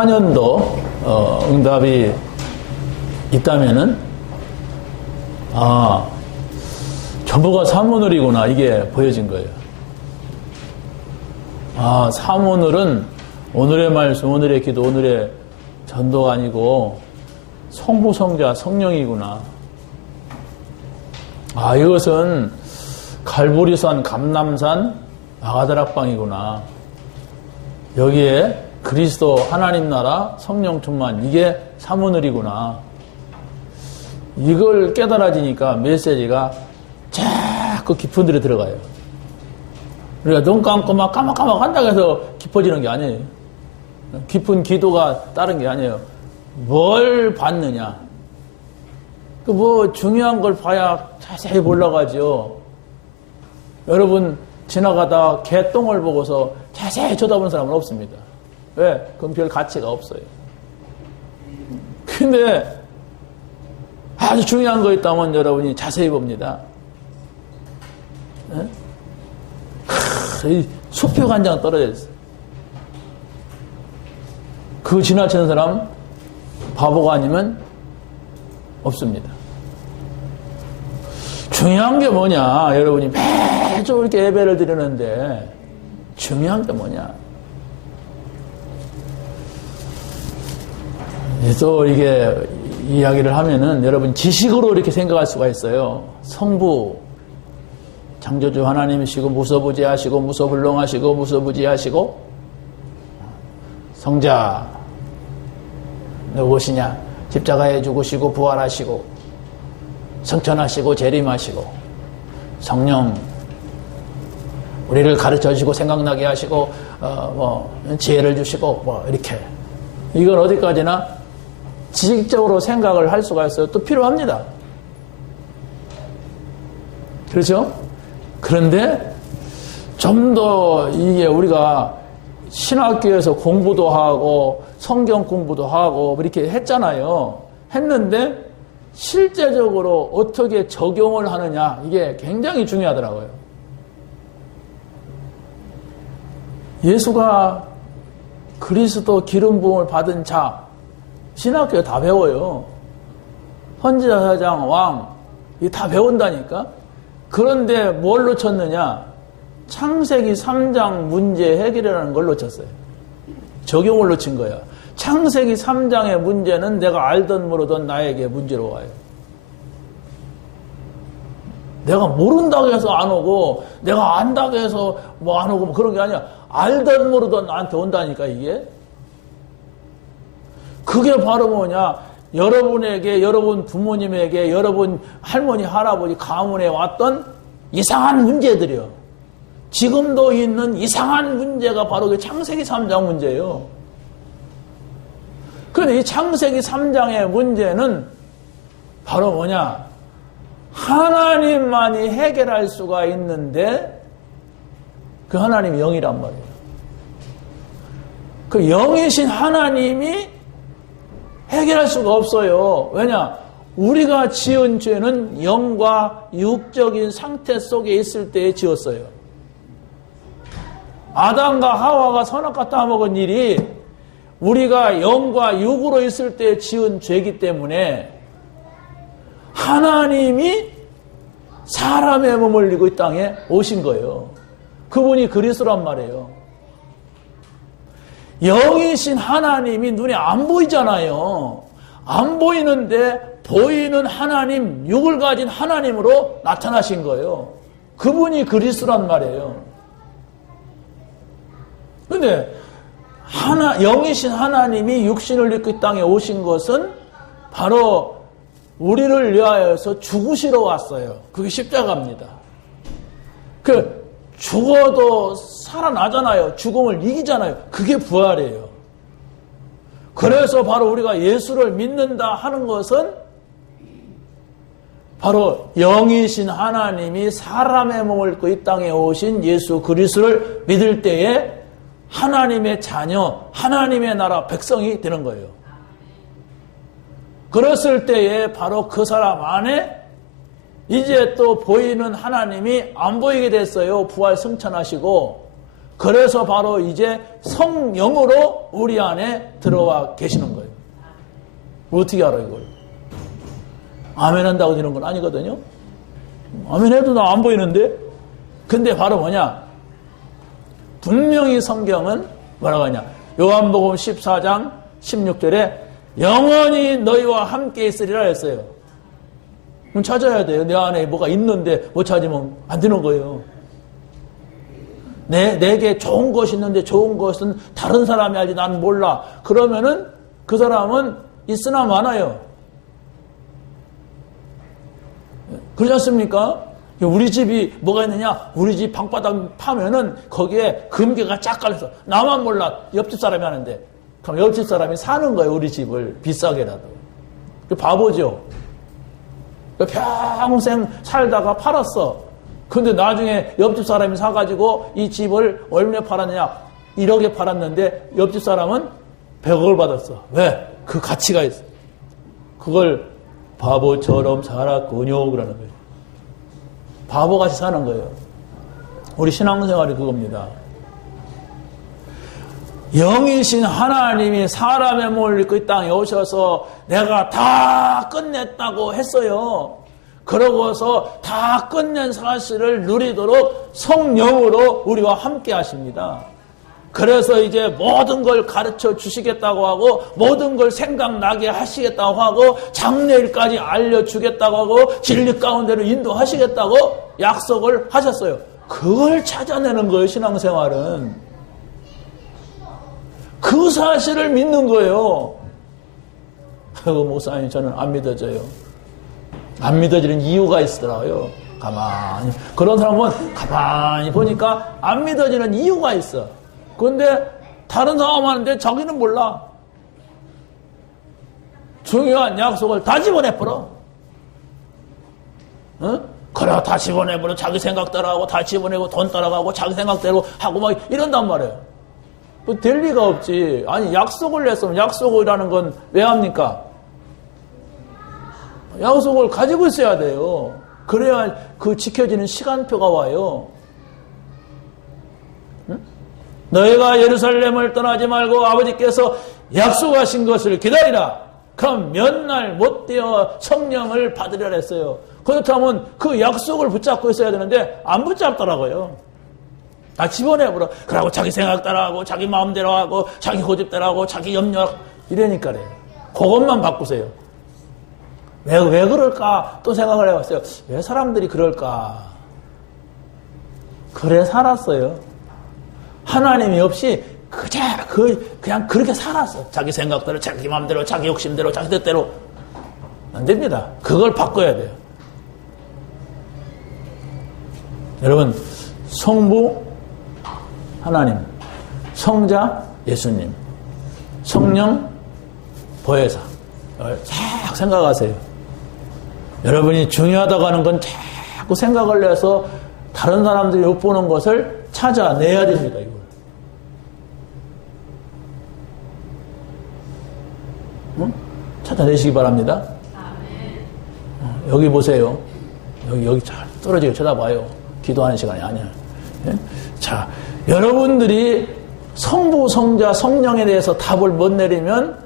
4년도 응답이 있다면은 전부가 사모늘이구나 이게 보여진 거예요. 사모늘은 오늘의 말씀, 오늘의 기도, 오늘의 전도가 아니고 성부, 성자, 성령이구나. 이것은 갈보리산, 감람산, 아가다락방이구나. 여기에 그리스도 하나님 나라 성령 충만, 이게 사모늘이구나. 이걸 깨달아지니까 메시지가 자꾸 깊은 데로 들어가요. 우리가 눈 감고 막 까막까막 한다고 해서 깊어지는 게 아니에요. 깊은 기도가 다른 게 아니에요. 뭘 봤느냐. 중요한 걸 봐야 자세히 올라가죠. 여러분 지나가다 개똥을 보고서 자세히 쳐다보는 사람은 없습니다. 왜? 그건 별 가치가 없어요. 근데 아주 중요한 거 있다면 여러분이 자세히 봅니다. 수표가 한 장 떨어져 있어요. 그 지나치는 사람 바보가 아니면 없습니다. 중요한 게 뭐냐? 여러분이 매주 이렇게 예배를 드리는데 중요한 게 뭐냐? 또 이게 이야기를 하면은 여러분 지식으로 이렇게 생각할 수가 있어요. 성부, 창조주 하나님이시고 무소부지하시고 무소불능하시고 무소부지하시고 성자 누구시냐? 십자가에 죽으시고 부활하시고 성천하시고 재림하시고 성령 우리를 가르쳐주시고 생각나게 하시고 지혜를 주시고 이렇게 이건 어디까지나 지식적으로 생각을 할 수가 있어요. 또 필요합니다. 그렇죠? 그런데 좀 더 이게 우리가 신학교에서 공부도 하고 성경 공부도 하고 이렇게 했잖아요. 했는데 실제적으로 어떻게 적용을 하느냐 이게 굉장히 중요하더라고요. 예수가 그리스도 기름 부음을 받은 자 신학교에 다 배워요. 헌지사장 왕 이게 다 배운다니까. 그런데 뭘 놓쳤느냐? 창세기 3장 문제 해결이라는 걸 놓쳤어요. 적용을 놓친 거야. 창세기 3장의 문제는 내가 알던 모르던 나에게 문제로 와요. 내가 모른다고 해서 안 오고 내가 안다고 해서 안 오고 그런 게 아니야. 알던 모르던 나한테 온다니까 이게. 그게 바로 뭐냐. 여러분에게, 여러분 부모님에게, 여러분 할머니, 할아버지 가문에 왔던 이상한 문제들이요. 지금도 있는 이상한 문제가 바로 그 창세기 3장 문제예요. 그런데 이 창세기 3장의 문제는 바로 뭐냐? 하나님만이 해결할 수가 있는데 그 하나님이 영이란 말이에요. 그 영이신 하나님이 해결할 수가 없어요. 왜냐? 우리가 지은 죄는 영과 육적인 상태 속에 있을 때에 지었어요. 아담과 하와가 선악과 따먹은 일이 우리가 영과 육으로 있을 때 지은 죄이기 때문에 하나님이 사람의 몸을 입고 이 땅에 오신 거예요. 그분이 그리스도란 말이에요. 영이신 하나님이 눈에 안 보이잖아요. 안 보이는데 보이는 하나님, 육을 가진 하나님으로 나타나신 거예요. 그분이 그리스도란 말이에요. 근데 영이신 하나님이 육신을 입고 이 땅에 오신 것은 바로 우리를 위하여서 죽으시러 왔어요. 그게 십자가입니다. 죽어도 살아나잖아요. 죽음을 이기잖아요. 그게 부활이에요. 그래서 바로 우리가 예수를 믿는다 하는 것은 바로 영이신 하나님이 사람의 몸을 입고 이 땅에 오신 예수 그리스도를 믿을 때에 하나님의 자녀, 하나님의 나라 백성이 되는 거예요. 그랬을 때에 바로 그 사람 안에 이제 또 보이는 하나님이 안 보이게 됐어요. 부활 승천하시고 그래서 바로 이제 성령으로 우리 안에 들어와 계시는 거예요. 어떻게 알아요, 이걸? 아멘 한다고 되는 건 아니거든요. 아멘 해도 나 안 보이는데? 근데 바로 뭐냐? 분명히 성경은 뭐라고 하냐? 요한복음 14장 16절에 영원히 너희와 함께 있으리라 했어요. 그럼 찾아야 돼요. 내 안에 뭐가 있는데 못 찾으면 안 되는 거예요. 내게 좋은 것이 있는데 좋은 것은 다른 사람이 알지 난 몰라. 그러면은 그 사람은 있으나 마나요. 그렇지 않습니까? 우리 집이 뭐가 있느냐? 우리 집 방바닥 파면은 거기에 금괴가 쫙 깔려서 나만 몰라. 옆집 사람이 하는데. 그럼 옆집 사람이 사는 거예요. 우리 집을 비싸게라도. 바보죠. 평생 살다가 팔았어. 근데 나중에 옆집 사람이 사가지고 이 집을 얼마 팔았느냐? 1억에 팔았는데 옆집 사람은 100억을 받았어. 왜? 그 가치가 있어. 그걸 바보처럼 살았군요. 그러는 거예요. 바보같이 사는 거예요. 우리 신앙생활이 그겁니다. 영이신 하나님이 사람의 몸을 입고 이 땅에 오셔서 내가 다 끝냈다고 했어요. 그러고서 다 끝낸 사실을 누리도록 성령으로 우리와 함께 하십니다. 그래서 이제 모든 걸 가르쳐 주시겠다고 하고 모든 걸 생각나게 하시겠다고 하고 장래일까지 알려주겠다고 하고 진리 가운데로 인도하시겠다고 약속을 하셨어요. 그걸 찾아내는 거예요. 신앙생활은. 그 사실을 믿는 거예요. 아이고 목사님 저는 안 믿어져요. 안 믿어지는 이유가 있더라고요. 가만히 그런 사람은 가만히 보니까 안 믿어지는 이유가 있어. 그런데 다른 사람 하는데 자기는 몰라. 중요한 약속을 다 집어내버려. 어? 그래 다 집어내버려. 자기 생각 따라하고 다 집어내고 돈 따라가고 자기 생각대로 하고 막 이런단 말이에요. 뭐 될 리가 없지. 아니 약속을 냈으면 약속이라는 건 왜 합니까? 약속을 가지고 있어야 돼요. 그래야 그 지켜지는 시간표가 와요. 응? 너희가 예루살렘을 떠나지 말고 아버지께서 약속하신 것을 기다리라. 그럼 몇 날 못 되어 성령을 받으려고 했어요. 그렇다면 그 약속을 붙잡고 있어야 되는데 안 붙잡더라고요. 다 집어내버려. 그러고 자기 생각 따라하고 자기 마음대로 하고 자기 고집대로 하고 자기 염려 이러니까 그래요. 그것만 바꾸세요. 왜 그럴까 또 생각을 해봤어요. 왜 사람들이 그럴까? 그래 살았어요. 하나님이 없이 그냥 그렇게 살았어. 자기 생각대로 자기 마음대로 자기 욕심대로 자기 뜻대로 안 됩니다. 그걸 바꿔야 돼요. 여러분 성부 하나님, 성자 예수님, 성령 보혜사 쫙 생각하세요. 여러분이 중요하다고 하는 건 자꾸 생각을 내서 다른 사람들이 못 보는 것을 찾아내야 됩니다. 이걸. 응? 찾아내시기 바랍니다. 여기 보세요. 여기 잘 떨어지게 쳐다봐요. 기도하는 시간이 아니야. 예? 자, 여러분들이 성부, 성자, 성령에 대해서 답을 못 내리면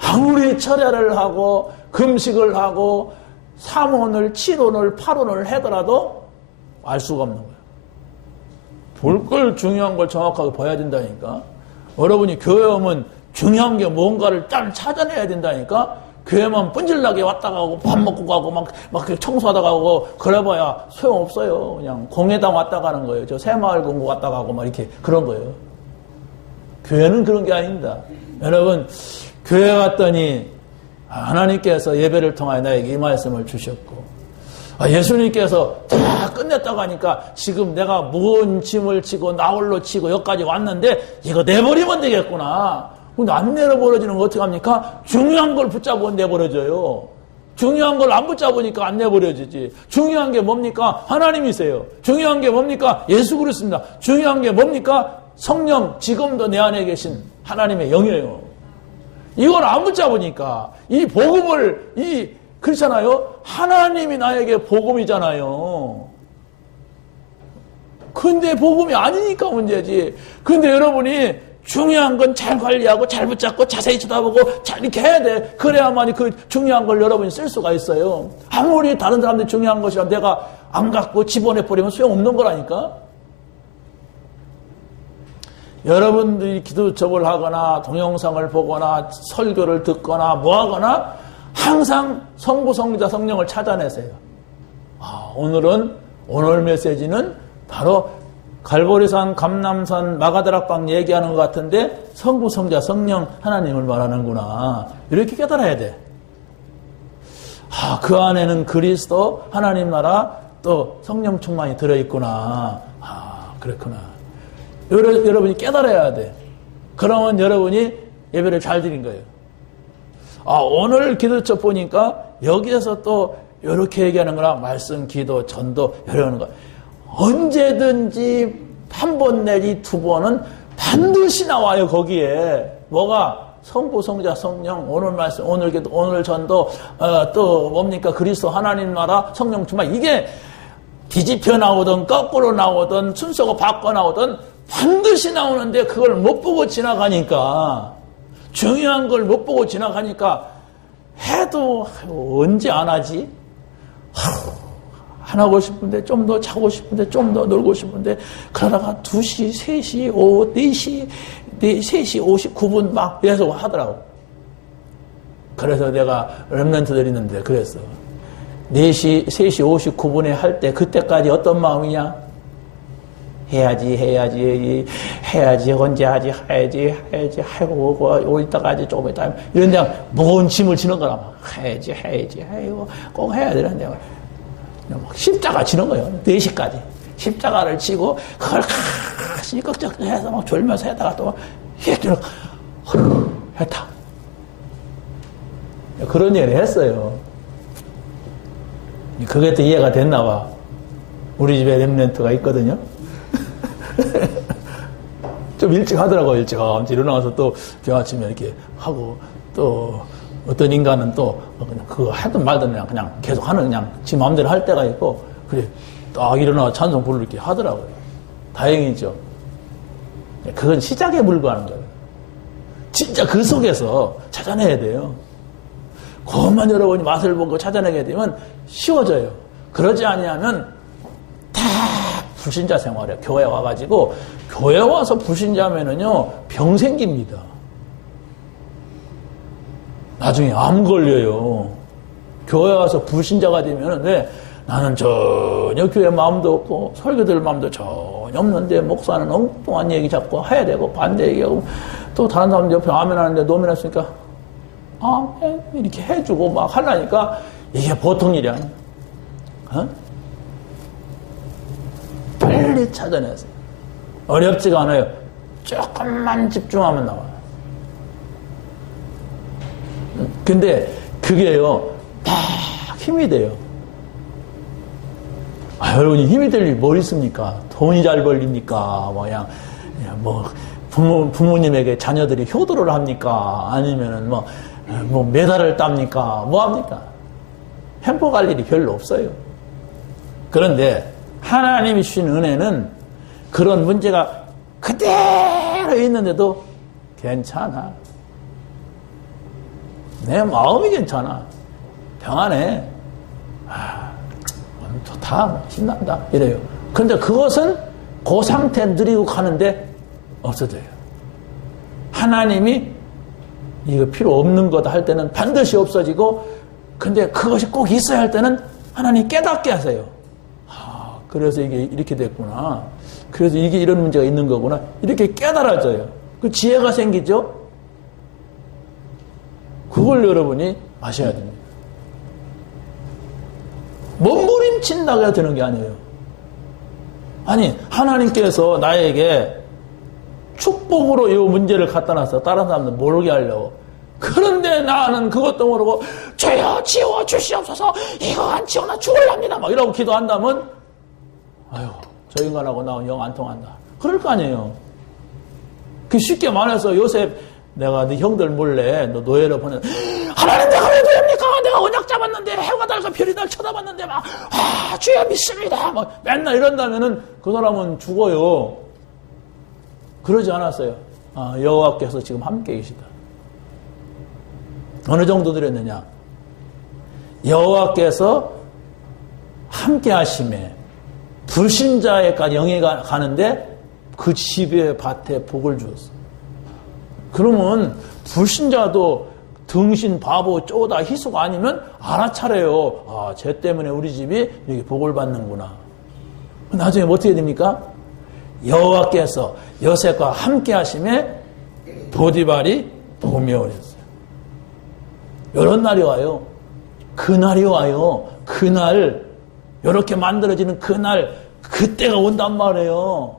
아무리 철야를 하고 금식을 하고 3온을, 7온을, 8온을 하더라도 알 수가 없는 거예요. 볼 걸 중요한 걸 정확하게 봐야 된다니까. 여러분이 교회 오면 중요한 게 뭔가를 딱 찾아내야 된다니까. 교회만 뻔질나게 왔다 가고 밥 먹고 가고 막 청소하다 가고 그래봐야 소용없어요. 그냥 공회당 왔다 가는 거예요. 저 새마을 공고 왔다 가고 막 이렇게 그런 거예요. 교회는 그런 게 아닙니다. 여러분 교회 갔더니 하나님께서 예배를 통하여 나에게 이 말씀을 주셨고 예수님께서 다 끝냈다고 하니까 지금 내가 무거운 짐을 지고 나홀로 치고 여기까지 왔는데 이거 내버리면 되겠구나. 근데 안 내버려지는 거 어떻게 합니까? 중요한 걸 붙잡고 내버려져요. 중요한 걸 안 붙잡으니까 안 내버려지지. 중요한 게 뭡니까? 하나님이세요. 중요한 게 뭡니까? 예수 그리스도입니다. 중요한 게 뭡니까? 성령, 지금도 내 안에 계신 하나님의 영이에요. 이걸 안 붙잡으니까 이 복음을 그렇잖아요. 하나님이 나에게 복음이잖아요. 근데 복음이 아니니까 문제지. 근데 여러분이 중요한 건 잘 관리하고 잘 붙잡고 자세히 쳐다보고 잘 이렇게 해야 돼. 그래야만이 그 중요한 걸 여러분이 쓸 수가 있어요. 아무리 다른 사람들이 중요한 것이라 내가 안 갖고 집어내버리면 소용없는 거라니까. 여러분들이 기도 접을 하거나 동영상을 보거나 설교를 듣거나 뭐 하거나 항상 성부, 성자, 성령을 찾아내세요. 오늘 메시지는 바로 갈보리산, 감남산, 마가다락방 얘기하는 것 같은데 성부, 성자, 성령 하나님을 말하는구나. 이렇게 깨달아야 돼. 그 안에는 그리스도, 하나님 나라, 또 성령 충만이 들어있구나. 그렇구나. 여러분이 깨달아야 돼. 그러면 여러분이 예배를 잘 드린 거예요. 오늘 기도처 보니까 여기에서 또 이렇게 얘기하는 거나 말씀, 기도, 전도 이러는 거. 언제든지 한 번 내지 두 번은 반드시 나와요. 거기에 뭐가 성부, 성자, 성령, 오늘 말씀, 오늘 기도, 오늘 전도, 또 뭡니까 그리스도 하나님 나라, 성령 충만. 이게 뒤집혀 나오든 거꾸로 나오든 순서가 바꿔 나오든 반드시 나오는데 그걸 못 보고 지나가니까, 중요한 걸 못 보고 지나가니까 해도 언제 안 하지? 안 하고 싶은데, 좀 더 자고 싶은데, 좀 더 놀고 싶은데, 그러다가 2시, 3시, 4시, 3시 59분 막 계속 하더라고. 그래서 내가 렘넌트들 있는데 그랬어. 3시 59분에 할 때 그때까지 어떤 마음이냐? 해야지, 언제 하지, 해야지, 하고, 이따가지, 조금 있다. 이런 데 무거운 짐을 지는 거라. 해야지, 아이고, 꼭 해야 되는데. 십자가 지는 거예요. 4시까지. 십자가를 지고, 그걸 시끌적해서 막 졸면서 하다가 또, 했다. 그런 얘기를 했어요. 그게 또 이해가 됐나 봐. 우리 집에 렘넌트가 있거든요. 좀 일찍 하더라고요. 일찍 일어나서 또 아침에 이렇게 하고, 또 어떤 인간은 또 그냥 그거 하든 말든 그냥 계속 하는, 그냥 지 마음대로 할 때가 있고, 그래 딱 일어나서 찬송 부르게 하더라고요. 다행이죠. 그건 시작에 불과한 거예요. 진짜 그 속에서 찾아내야 돼요. 그것만 여러분이 맛을 보고 찾아내게 되면 쉬워져요. 그러지 아니하면 다 불신자 생활이에요. 교회 와가지고, 교회 와서 불신자면은요, 병 생깁니다. 나중에 암 걸려요. 교회 와서 불신자가 되면은, 왜? 나는 전혀 교회 마음도 없고, 설교 들을 마음도 전혀 없는데, 목사는 엉뚱한 얘기 자꾸 해야 되고, 반대 얘기하고, 또 다른 사람들 옆에 아멘 하는데, 노멘 했으니까, 아멘, 이렇게 해주고 막 하려니까, 이게 보통 일이 아니야. 빨리 찾아내세요. 어렵지가 않아요. 조금만 집중하면 나와요. 근데 그게요, 막 힘이 돼요. 여러분이 힘이 될 일이 뭘 있습니까? 돈이 잘 벌립니까? 부모님에게 자녀들이 효도를 합니까? 아니면은 메달을 땁니까? 뭐 합니까? 행복할 일이 별로 없어요. 그런데 하나님이 주신 은혜는 그런 문제가 그대로 있는데도 괜찮아. 내 마음이 괜찮아. 평안해. 좋다. 신난다. 이래요. 그런데 그것은 그 상태 누리고 가는데 없어져요. 하나님이 이거 필요 없는 거다 할 때는 반드시 없어지고, 근데 그것이 꼭 있어야 할 때는 하나님이 깨닫게 하세요. 그래서 이게 이렇게 됐구나. 그래서 이게 이런 문제가 있는 거구나. 이렇게 깨달아져요. 그 지혜가 생기죠? 그걸 여러분이 아셔야 됩니다. 몸부림친다고 해야 되는 게 아니에요. 아니, 하나님께서 나에게 축복으로 이 문제를 갖다 놨어. 다른 사람들 모르게 하려고. 그런데 나는 그것도 모르고, 주여 지워 주시옵소서, 이거 안 지워나 죽을랍니다. 막 이러고 기도한다면, 아유, 저 인간하고 나 영 안 통한다. 그럴 거 아니에요. 그 쉽게 말해서 요셉 내가 네 형들 몰래 너 노예로 보내. 하나님 내가 왜 됩니까? 내가 언약 잡았는데 해가 달고 별이 날 쳐다봤는데 막 주여 믿습니다. 막 맨날 이런다면은 그 사람은 죽어요. 그러지 않았어요. 여호와께서 지금 함께 계시다. 어느 정도 드렸느냐? 여호와께서 함께 하심에 불신자에까지 영예가 가는데 그 집에 밭에 복을 주었어. 그러면 불신자도 등신 바보 쪼다 희수가 아니면 알아차려요. 쟤 때문에 우리 집이 이렇게 복을 받는구나. 나중에 어떻게 됩니까? 여호와께서 요셉과 함께 하심에 보디발이 보며오렸어요. 이런 날이 와요. 그날이 와요. 그날, 이렇게 만들어지는 그날, 그때가 온단 말이에요.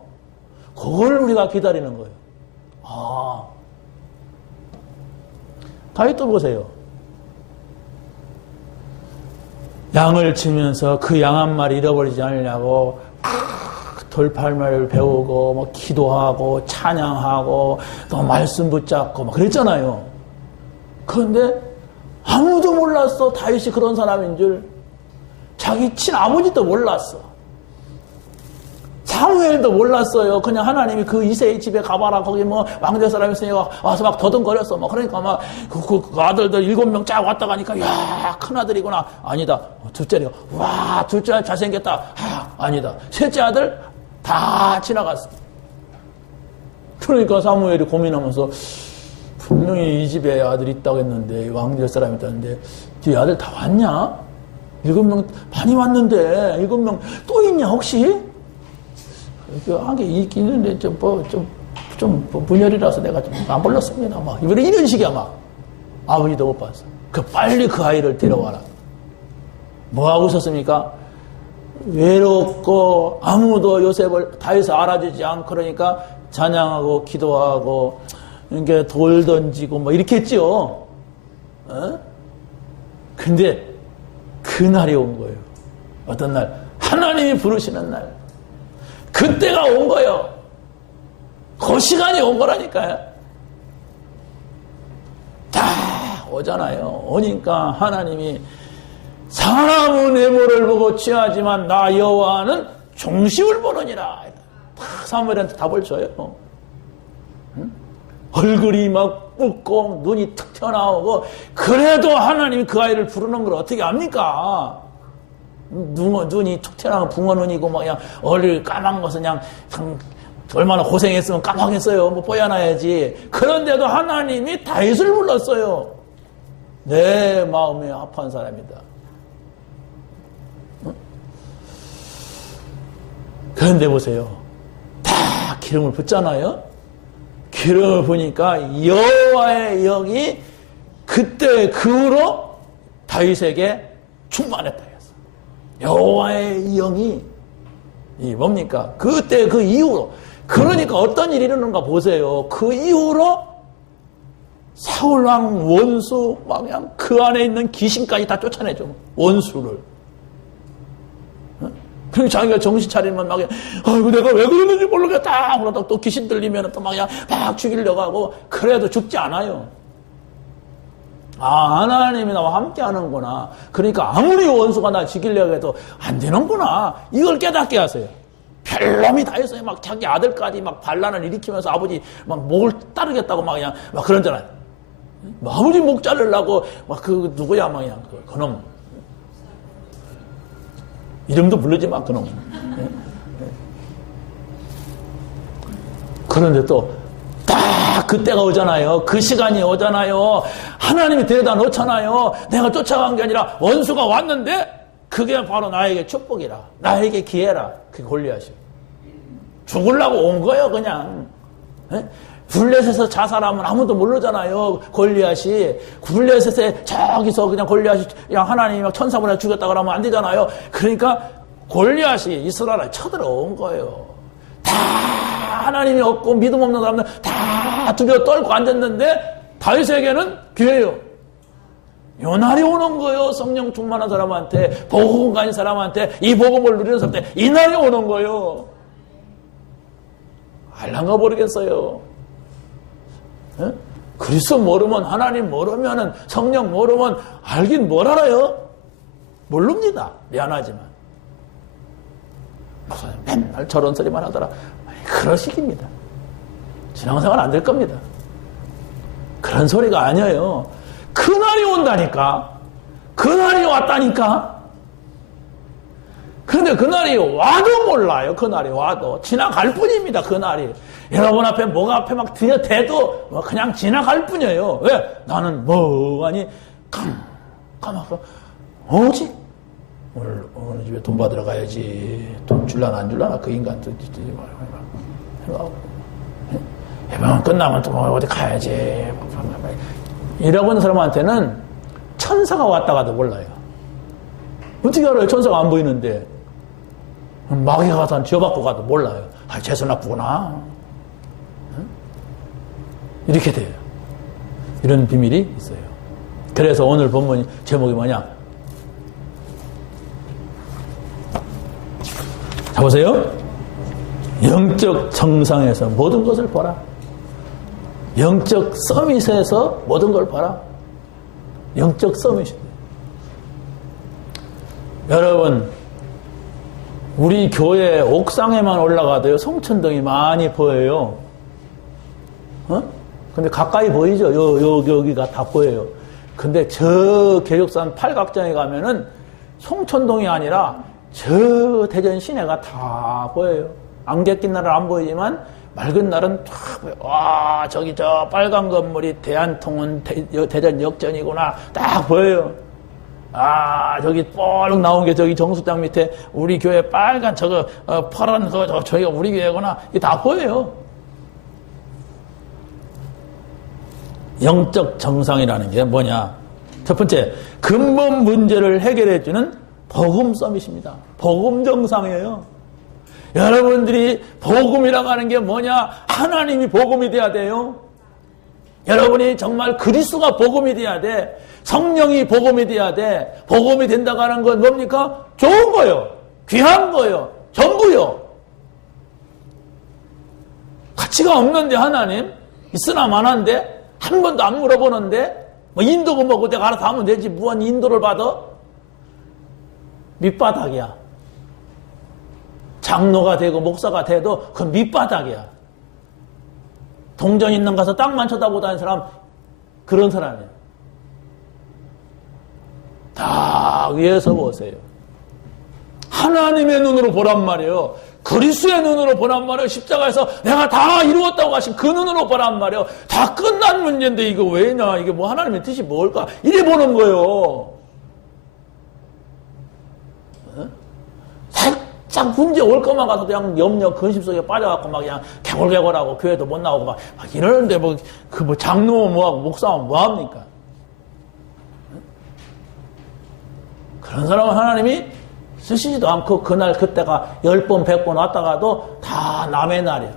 그걸 우리가 기다리는 거예요. 다윗도 보세요. 양을 치면서 그 양 한 마리 잃어버리지 않으려고 돌팔매를 배우고 뭐 기도하고 찬양하고 또 말씀 붙잡고 막 그랬잖아요. 그런데 아무도 몰랐어. 다윗이 그런 사람인 줄. 자기 친아버지도 몰랐어. 사무엘도 몰랐어요. 그냥 하나님이 그 이새의 집에 가봐라. 거기 뭐 왕대 사람이 있으니까 와서 막 더듬거렸어. 뭐 그러니까 막 그 아들들 7명 쫙 왔다 가니까 야, 큰 아들이구나. 아니다. 둘째가 와, 둘째 아들 잘생겼다. 아니다. 셋째 아들 다 지나갔어. 그러니까 사무엘이 고민하면서 분명히 이 집에 아들이 있다고 했는데 왕될 사람이 있다는데 뒤에 아들 다 왔냐? 7명 많이 왔는데 7명 또 있냐 혹시? 한게 있는데 좀 분열이라서 내가 좀 안 불렀습니다. 막 이런 식이야 막. 아버지도 못 봤어. 빨리 그 아이를 데려와라. 뭐 하고 있었습니까? 외롭고 아무도 요셉을 다윗을 알아주지 않고 그러니까 찬양하고 기도하고 이렇게 돌 던지고 뭐 이렇게 했죠. 근데 그날이 온 거예요. 어떤 날? 하나님이 부르시는 날. 그때가 온 거예요. 그 시간이 온 거라니까요. 다 오잖아요. 오니까 하나님이 사람은 외모를 보고 취하지만 나 여호와는 중심을 보느니라. 딱 사무엘한테 답을 줘요. 응? 얼굴이 막 붓고 눈이 툭 튀어나오고 그래도 하나님이 그 아이를 부르는 걸 어떻게 압니까? 눈이 툭 튀어나오고 붕어 눈이고 막 그냥 얼굴 까만 것은 그냥 얼마나 고생했으면 까맣겠어요. 뭐 뽀얀아야지. 그런데도 하나님이 다윗을 불렀어요. 내 마음에 합한 사람이다. 응? 그런데 보세요. 다 기름을 붓잖아요. 기름을 부니까 여호와의 영이 그때 그 후로 다윗에게 충만했다 했어. 여호와의 영이 이 뭡니까? 그때 그 이후로 그러니까 어떤 일이 일어나는가 보세요. 그 이후로 사울왕 원수 막 그냥 그 안에 있는 귀신까지 다 쫓아내죠. 원수를. 그리고 자기가 정신 차리면 막, 아이고, 내가 왜 그러는지 모르겠다. 그러다가 또 귀신 들리면 또 막 그냥 막 죽이려고 하고, 그래도 죽지 않아요. 하나님이 나와 함께 하는구나. 그러니까 아무리 원수가 나 죽이려고 해도 안 되는구나. 이걸 깨닫게 하세요. 별놈이 다 했어요. 막 자기 아들까지 막 반란을 일으키면서 아버지 막 목을 따르겠다고 막 그냥 막 그런잖아요. 아버지 목 자르려고 막 누구야, 막 그냥 그놈. 이름도 부르지 마, 그놈. 그런데 또, 딱 그때가 오잖아요. 그 시간이 오잖아요. 하나님이 데려다 놓잖아요. 내가 쫓아간 게 아니라 원수가 왔는데, 그게 바로 나에게 축복이라. 나에게 기회라. 그게 골리앗이에요. 죽으려고 온 거예요, 그냥. 블레셋에서 자살하면 아무도 모르잖아요. 골리앗이. 블레셋에 저기서 그냥 골리앗이 그냥 하나님이 막 천사보다 죽였다 그러면 안 되잖아요. 그러니까 골리앗이 이스라엘에 쳐들어온 거예요. 다 하나님이 없고 믿음 없는 사람들 다 두려워 떨고 앉았는데 다윗에게는 기회예요. 요 날이 오는 거예요. 성령 충만한 사람한테, 복음 가진 사람한테, 이 복음을 누리는 사람한테 이 날이 오는 거예요. 알란가 모르겠어요. 그리스도 모르면, 하나님 모르면은, 성령 모르면 알긴 뭘 알아요? 모릅니다. 미안하지만. 맨날 저런 소리만 하더라. 그러식입니다. 신앙생활 안 될 겁니다. 그런 소리가 아니에요. 그날이 온다니까. 그날이 왔다니까. 그런데 그날이 와도 몰라요. 그날이 와도. 지나갈 뿐입니다. 그날이. 여러분 앞에, 목 앞에 막 대도 그냥 지나갈 뿐이에요. 왜? 나는 멍하니 까맣고 오직 오늘 어느 집에 돈 받으러 가야지. 돈 줄라나 안 줄라나 그 인간도 해방 끝나면 또 어디 가야지. 이러고 있는 사람한테는 천사가 왔다가도 몰라요. 어떻게 알아요? 천사가 안 보이는데. 마귀가 가서 지어받고 가도 몰라요. 아, 재수 나쁘구나. 이렇게 돼요. 이런 비밀이 있어요. 그래서 오늘 본문 제목이 뭐냐? 자, 보세요. 영적 정상에서 모든 것을 보라. 영적 서밋에서 모든 걸 봐라. 영적 서밋입니다. 여러분, 우리 교회 옥상에만 올라가도요, 성천동이 많이 보여요. 근데 가까이 보이죠? 여기가 다 보여요. 근데 저 계곡산 팔각정에 가면은 송천동이 아니라 저 대전 시내가 다 보여요. 안개 낀 날은 안 보이지만 맑은 날은 다 보여요. 와, 저기 저 빨간 건물이 대한통운 대전 역전이구나. 딱 보여요. 아, 저기 뻘룩 나온 게 저기 정수장 밑에 우리 교회 빨간 저거 파란 저기가 우리 교회구나. 이게 다 보여요. 영적 정상이라는 게 뭐냐? 첫 번째, 근본 문제를 해결해주는 복음 서밋입니다. 복음 정상이에요. 여러분들이 복음이라고 하는 게 뭐냐? 하나님이 복음이 돼야 돼요. 여러분이 정말 그리스도가 복음이 돼야 돼. 성령이 복음이 돼야 돼. 복음이 된다고 하는 건 뭡니까? 좋은 거요. 귀한 거요. 전부요. 가치가 없는데 하나님? 있으나 마나인데? 한 번도 안 물어보는데? 뭐 인도고 뭐고 내가 알아서 하면 되지. 무한 인도를 받아? 밑바닥이야. 장로가 되고 목사가 돼도 그건 밑바닥이야. 동전 있는 가서 땅만 쳐다보다는 사람, 그런 사람이에요. 다 위에서 보세요. 하나님의 눈으로 보란 말이에요. 그리스도의 눈으로 보란 말이에요. 십자가에서 내가 다 이루었다고 하신 그 눈으로 보란 말이에요. 다 끝난 문제인데 이거 왜냐? 이게 뭐 하나님의 뜻이 뭘까? 이래 보는 거예요. 살짝 문제 올 것만 가서 그냥 염려, 근심 속에 빠져갖고 막 그냥 개골개골하고 교회도 못 나오고 막 이러는데 장로 뭐하고 목사하면 뭐합니까? 그런 사람은 하나님이 쓰시지도 않고 그날 그때가 10번 100번 왔다가도 다 남의 날이야.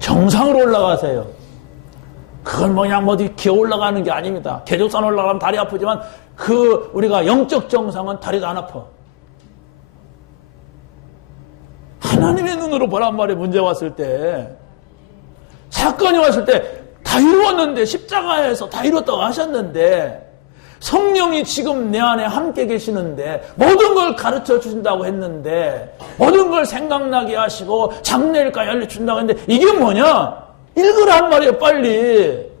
정상으로 올라가세요. 그건 그냥 어디 기어 올라가는 게 아닙니다. 계족산 올라가면 다리 아프지만 우리가 영적 정상은 다리가 안 아파. 하나님의 눈으로 보란 말이에요. 문제 왔을 때. 사건이 왔을 때 다 이루었는데, 십자가에서 다 이뤘다고 하셨는데, 성령이 지금 내 안에 함께 계시는데, 모든 걸 가르쳐 주신다고 했는데, 모든 걸 생각나게 하시고, 장례일까지 알려준다고 했는데, 이게 뭐냐? 읽으란 말이에요, 빨리.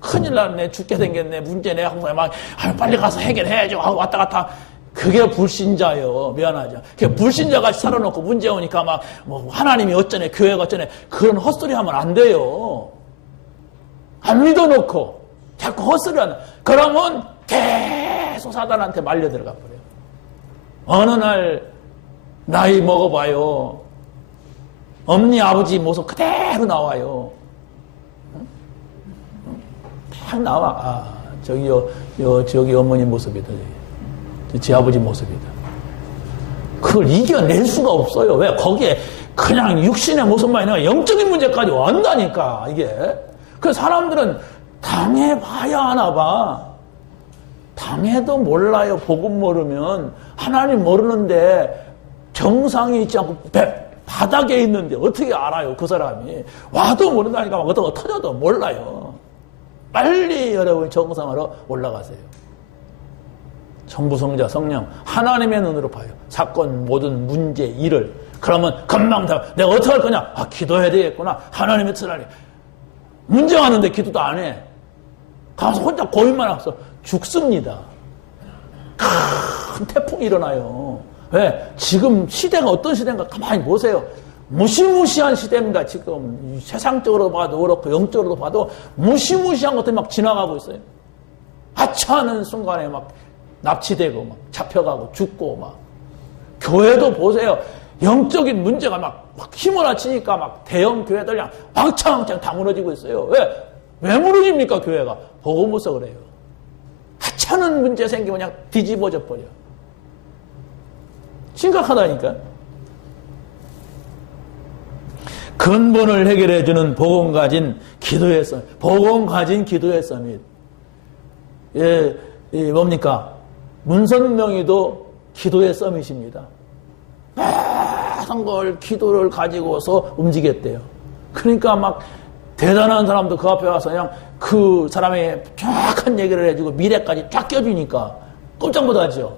큰일 났네, 죽게 생겼네, 문제네, 항상 막, 빨리 가서 해결해야죠 하고 왔다 갔다. 그게 불신자예요. 미안하죠. 그게 불신자같이 살아놓고 문제 오니까 막, 하나님이 어쩌네, 교회가 어쩌네, 그런 헛소리 하면 안 돼요. 안 믿어놓고. 자꾸 헛소리 하는. 그러면 계속 사단한테 말려 들어가 버려요. 어느 날 나이 먹어봐요. 엄니 아버지 모습 그대로 나와요. 딱 나와. 저기 어머니 모습이다. 지 아버지 모습이다. 그걸 이겨낼 수가 없어요. 왜? 거기에 그냥 육신의 모습만 아니라 영적인 문제까지 온다니까, 이게. 그래서 사람들은 당해봐야 하나 봐. 당해도 몰라요. 복음 모르면. 하나님 모르는데 정상이 있지 않고 바닥에 있는데 어떻게 알아요? 그 사람이. 와도 모른다니까 막 어떻게 터져도 몰라요. 빨리 여러분이 정상으로 올라가세요. 성부, 성자, 성령 하나님의 눈으로 봐요. 사건, 모든 문제, 일을. 그러면 금방 다 내가 어떻게 할 거냐? 아, 기도해야 되겠구나. 하나님의 뜻을 하니. 문제 왔는데 기도도 안 해. 가서 혼자 고민만 하면서 죽습니다. 큰 태풍이 일어나요. 왜? 지금 시대가 어떤 시대인가 가만히 보세요. 무시무시한 시대입니다. 지금 세상적으로 봐도 그렇고 영적으로도 봐도 무시무시한 것들이 막 지나가고 있어요. 하찮은 순간에 막 납치되고 막 잡혀가고 죽고 막. 교회도 보세요. 영적인 문제가 막 휘몰아치니까 막 대형 교회들 그냥 왕창왕창 다 무너지고 있어요. 왜 무너집니까 교회가? 보고 못서 그래요. 하찮은 문제 생기면 그냥 뒤집어져 버려. 심각하다니까. 근본을 해결해주는 복음 가진 기도의 썸, 복음 가진 기도의 서밋. 예, 뭡니까? 문선명이도 기도의 서밋입니다. 모든 걸 기도를 가지고서 움직였대요. 그러니까 막 대단한 사람도 그 앞에 와서 그냥 그 사람의 정확한 얘기를 해주고 미래까지 쫙 껴주니까 깜짝 놀라죠.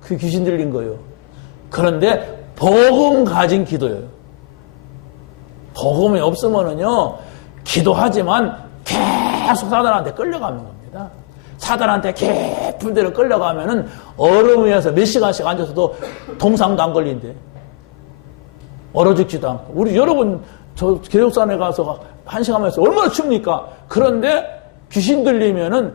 그 귀신 들린 거예요. 그런데 복음 가진 기도예요. 복음이 없으면은요, 기도하지만 계속 사단한테 끌려가는 겁니다. 사단한테 개풀대로 끌려가면은 얼음 위에서 몇 시간씩 앉아서도 동상도 안 걸린대. 얼어 죽지도 않고. 우리 여러분, 저 계곡산에 가서 1시간만 해서 얼마나 춥니까? 그런데 귀신 들리면은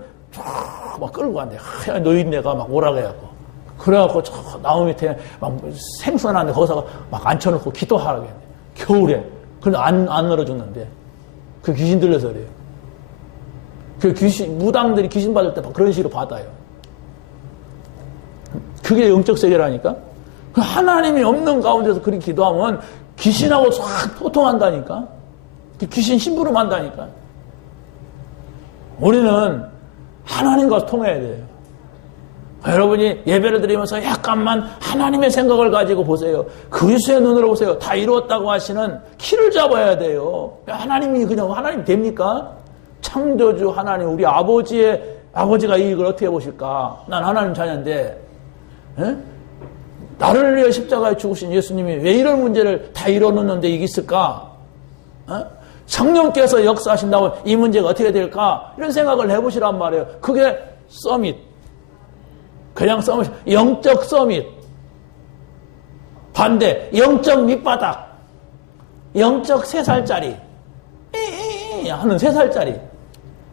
막 끌고 간대. 하얀 노인네가 막 오라고 해갖고. 그래갖고 저 나무 밑에 막 생선한데 거기서 막 앉혀놓고 기도하라고 했는데. 겨울에. 그런데 안 얼어 죽는데. 그 귀신 들려서 그래요. 그 귀신, 무당들이 귀신 받을 때 그런 식으로 받아요. 그게 영적 세계라니까? 하나님이 없는 가운데서 그렇게 기도하면 귀신하고 싹 소통한다니까? 귀신 심부름 한다니까? 우리는 하나님과 통해야 돼요. 여러분이 예배를 드리면서 약간만 하나님의 생각을 가지고 보세요. 그리스도의 눈으로 보세요. 다 이루었다고 하시는 키를 잡아야 돼요. 하나님이 그냥 하나님 됩니까? 창조주 하나님, 우리 아버지가 이 일을 어떻게 보실까? 난 하나님 자녀인데, 에? 나를 위해 십자가에 죽으신 예수님이 왜 이런 문제를 다 이뤄놓는데 이게 있을까? 에? 성령께서 역사하신다면 이 문제가 어떻게 될까? 이런 생각을 해보시란 말이에요. 그게 서밋. 그냥 서밋. 영적 서밋. 반대. 영적 밑바닥. 영적 3살짜리. 하는 3살짜리.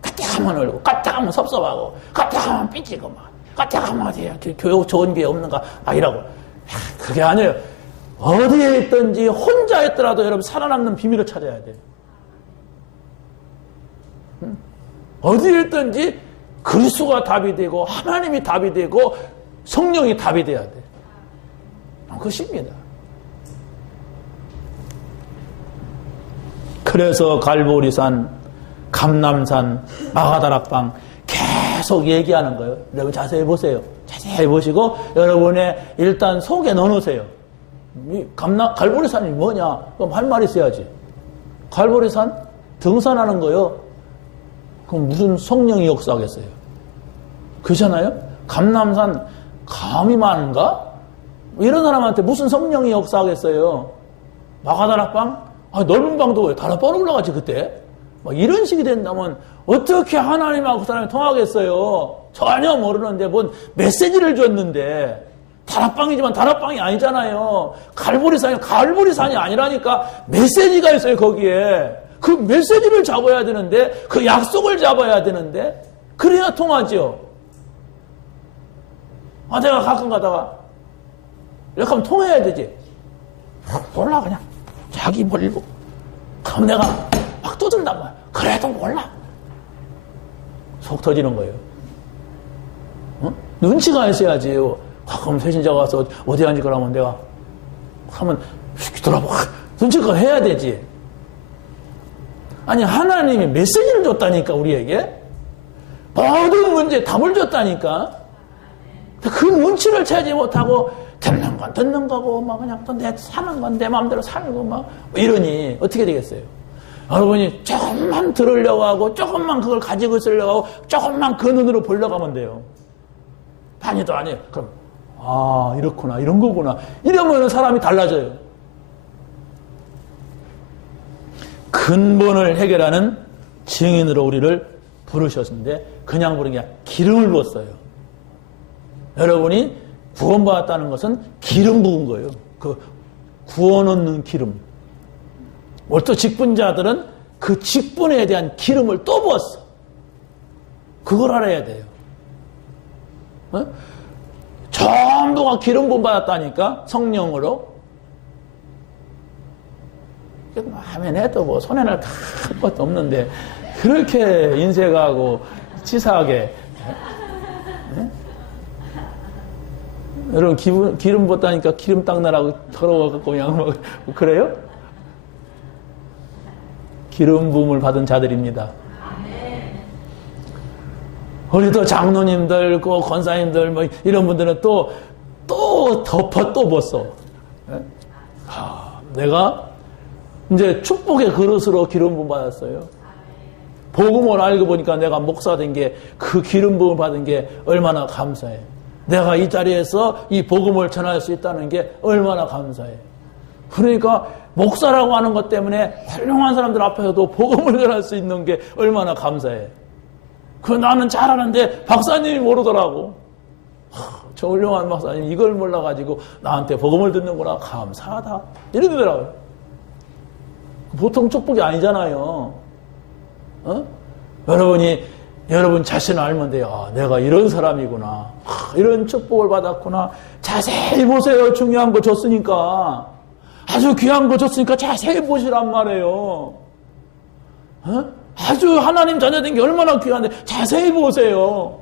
까딱하면 울고, 까딱하면 섭섭하고, 까딱하면 삐지고, 막, 까딱하면 어디에 교육 좋은 게 없는가, 막 이러고. 그게 아니에요. 어디에 있든지 혼자 있더라도 여러분 살아남는 비밀을 찾아야 돼요. 어디에 있든지 그리스도가 답이 되고, 하나님이 답이 되고, 성령이 답이 돼야 돼. 그것입니다. 그래서 갈보리산, 감남산, 마가다락방 계속 얘기하는 거예요. 여러분 자세히 보세요. 자세히 보시고 여러분의 일단 속에 넣어놓으세요. 갈보리산이 뭐냐? 그럼 할 말이 있어야지. 갈보리산? 등산하는 거요. 그럼 무슨 성령이 역사하겠어요? 그렇잖아요? 감남산 감이 많은가? 이런 사람한테 무슨 성령이 역사하겠어요? 마가다락방? 넓은 방도 왜 다락방으로 올라가지 그때? 막 이런 식이 된다면 어떻게 하나님하고 그 사람이 통하겠어요? 전혀 모르는데 뭔 메시지를 줬는데 다락방이지만 다락방이 아니잖아요. 갈보리산이 아니라니까 메시지가 있어요 거기에. 그 메시지를 잡아야 되는데 그 약속을 잡아야 되는데 그래야 통하죠. 내가 가끔 가다가 이렇게 하면 통해야 되지. 몰라 그냥 자기 몰리고 그럼 내가 막 떠든단 말이야. 그래도 몰라. 속 터지는 거예요. 눈치가 있어야지. 그럼 배신자가 와서 어디 앉을 거라면 내가 하면 돌아봐. 눈치가 해야 되지. 아니 하나님이 메시지를 줬다니까 우리에게. 모든 문제에 답을 줬다니까. 그 눈치를 채지 못하고 듣는 건 듣는 거고, 막 그냥 또 내 사는 건 내 마음대로 살고, 막 이러니 어떻게 되겠어요? 여러분이 조금만 들으려고 하고, 조금만 그걸 가지고 있으려고 하고, 조금만 그 눈으로 보려고 하면 돼요. 반이도 아니에요. 그럼, 아, 이렇구나, 이런 거구나. 이러면 사람이 달라져요. 근본을 해결하는 증인으로 우리를 부르셨는데, 그냥 부른 게 아니라 기름을 부었어요. 여러분이 구원받았다는 것은 기름 부은 거예요. 그 구원 얻는 기름. 또 직분자들은 그 직분에 대한 기름을 또 부었어. 그걸 알아야 돼요. 어? 전부가 기름 부음 받았다니까, 성령으로. 하면 해도 뭐 손해날 큰 것도 없는데 그렇게 인색하고 치사하게. 네? 여러분 기름 붓다니까 기름 닦느라고 더러워갖고 그냥 뭐 그래요? 기름 부음을 받은 자들입니다. 우리도 장로님들, 그 권사님들 뭐 이런 분들은 또 덮어 또 벗어. 네? 내가 이제 축복의 그릇으로 기름 부음 받았어요. 복음을 알고 보니까 내가 목사 된 게 그 기름 부음을 받은 게 얼마나 감사해. 내가 이 자리에서 이 복음을 전할 수 있다는 게 얼마나 감사해. 그러니까 목사라고 하는 것 때문에 훌륭한 사람들 앞에서도 복음을 전할 수 있는 게 얼마나 감사해. 그 나는 잘하는데 박사님이 모르더라고. 저 훌륭한 박사님 이걸 몰라가지고 나한테 복음을 듣는구나. 감사하다. 이러더라고요. 보통 축복이 아니잖아요. 어? 여러분 자신을 알면 돼요. 아, 내가 이런 사람이구나. 이런 축복을 받았구나. 자세히 보세요. 중요한 거 줬으니까. 아주 귀한 거 줬으니까 자세히 보시란 말이에요. 어? 아주 하나님 자녀된 게 얼마나 귀한데 자세히 보세요.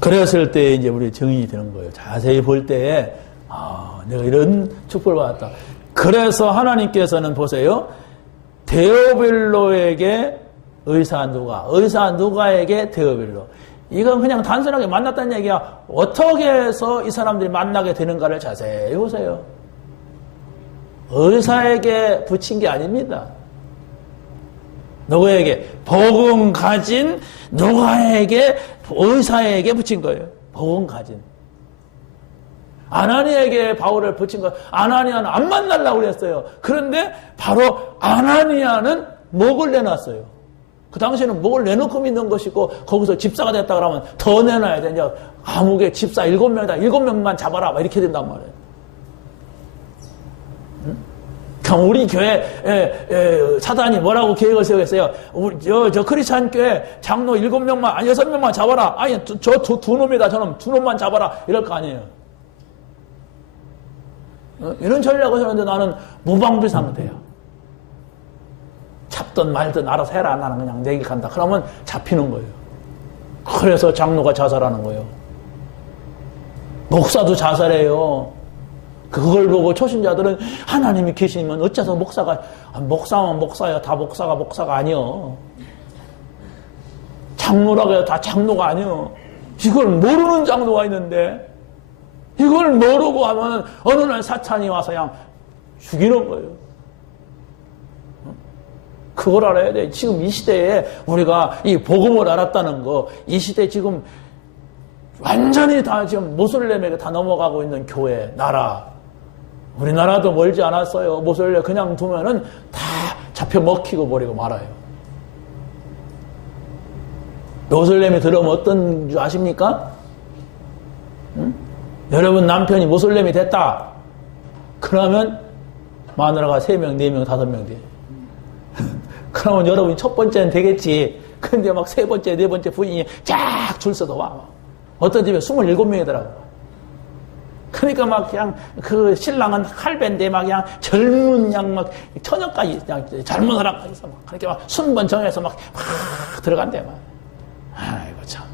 그랬을 때 이제 우리 증인이 되는 거예요. 자세히 볼 때에 내가 이런 축복을 받았다. 그래서 하나님께서는 보세요. 데오빌로에게 의사 누가에게 데오빌로. 이건 그냥 단순하게 만났다는 얘기야. 어떻게 해서 이 사람들이 만나게 되는가를 자세히 보세요. 의사에게 붙인 게 아닙니다. 누구에게? 복음 가진 누가에게, 의사에게 붙인 거예요. 복음 가진. 아나니아에게 바울을 붙인 거. 아나니아는 안 만나려고 그랬어요. 그런데 바로 아나니아는 목을 내놨어요. 그 당시에는 목을 내놓고 믿는 것이고 거기서 집사가 됐다 그러면 더 내놔야 돼. 이제 감옥에 집사 7명이다. 7명만 잡아라. 막 이렇게 된단 말이에요. 응? 그럼 우리 교회 사단이 뭐라고 계획을 세우겠어요? 우리 저 크리스찬 교회 장로 7명만 아니 6명만 잡아라. 아니 저 두 놈이다. 저놈 두 놈만 잡아라. 이럴 거 아니에요. 이런 전략을 하는데 나는 무방비상대야. 잡든 말든 알아서 해라. 나는 그냥 내기 간다. 그러면 잡히는 거예요. 그래서 장로가 자살하는 거예요. 목사도 자살해요. 그걸 보고 초신자들은 하나님이 계시면 어째서 목사가 목사면 목사야. 다 목사가 아니요. 장로라고 해도 다 장로가 아니요. 이걸 모르는 장로가 있는데 이걸 모르고 하면 어느 날 사탄이 와서 그냥 죽이는 거예요. 그걸 알아야 돼. 지금 이 시대에 우리가 이 복음을 알았다는 거, 이 시대에 지금 완전히 다 지금 모슬렘에게 다 넘어가고 있는 교회, 나라. 우리나라도 멀지 않았어요. 모슬렘 그냥 두면은 다 잡혀 먹히고 버리고 말아요. 모슬렘에 들어오면 어떤 줄 아십니까? 응? 여러분 남편이 모슬렘이 됐다. 그러면 마누라가 3명, 4명, 5명 돼. 그러면 여러분이 첫 번째는 되겠지. 근데 막 3번째, 4번째 부인이 쫙 줄 서도 와. 어떤 집에 27명이더라고. 그러니까 막 그냥 그 신랑은 할배인데 막 그냥 젊은 양 막 처녀까지 그냥 젊은 사람까지 있어. 막 그렇게 막 순번 정해서 막 들어간대 막. 아이고 참.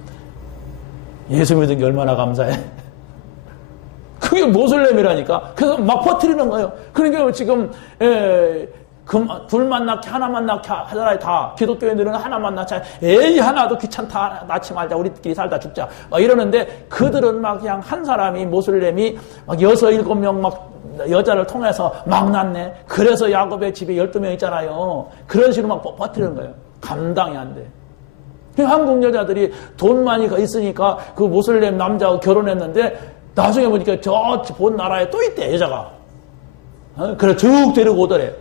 예수 믿은 게 얼마나 감사해. 그게 모슬렘이라니까. 그래서 막 퍼뜨리는 거예요. 그러니까 지금 둘만 낳게 하나만 낳게 하잖아요. 다 기독교인들은 하나만 낳자. 에이 하나도 귀찮다. 낳지 말자. 우리끼리 살다 죽자. 막 이러는데 그들은 막 그냥 한 사람이 모슬렘이 막 6, 7명 막 여자를 통해서 막 낳네. 그래서 야곱의 집에 12명 있잖아요. 그런 식으로 막 버티는 거예요. 감당이 안 돼. 한국 여자들이 돈 많이 있으니까 그 모슬렘 남자하고 결혼했는데 나중에 보니까 저 본 나라에 또 있대 여자가. 그래 쭉 데리고 오더래.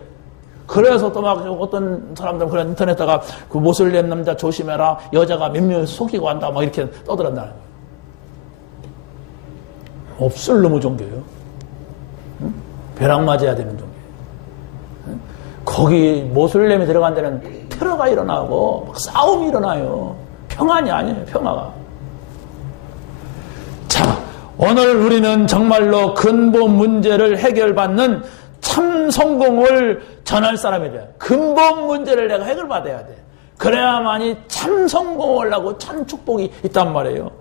그래서 또 막 어떤 사람들은 그래 인터넷에다가 그 모슬렘 남자 조심해라. 여자가 몇 명 속이고 한다. 막 이렇게 떠들었다는 거예요. 없을 놈의 종교예요. 응? 벼락 맞아야 되는 종교예요. 응? 거기 모슬렘이 들어간 데는 테러가 일어나고 막 싸움이 일어나요. 평안이 아니에요. 평화가. 자, 오늘 우리는 정말로 근본 문제를 해결받는 참 성공을 전할 사람이 돼요. 근본 문제를 내가 해결받아야 돼. 그래야만이 참 성공을 하고 참 축복이 있단 말이에요.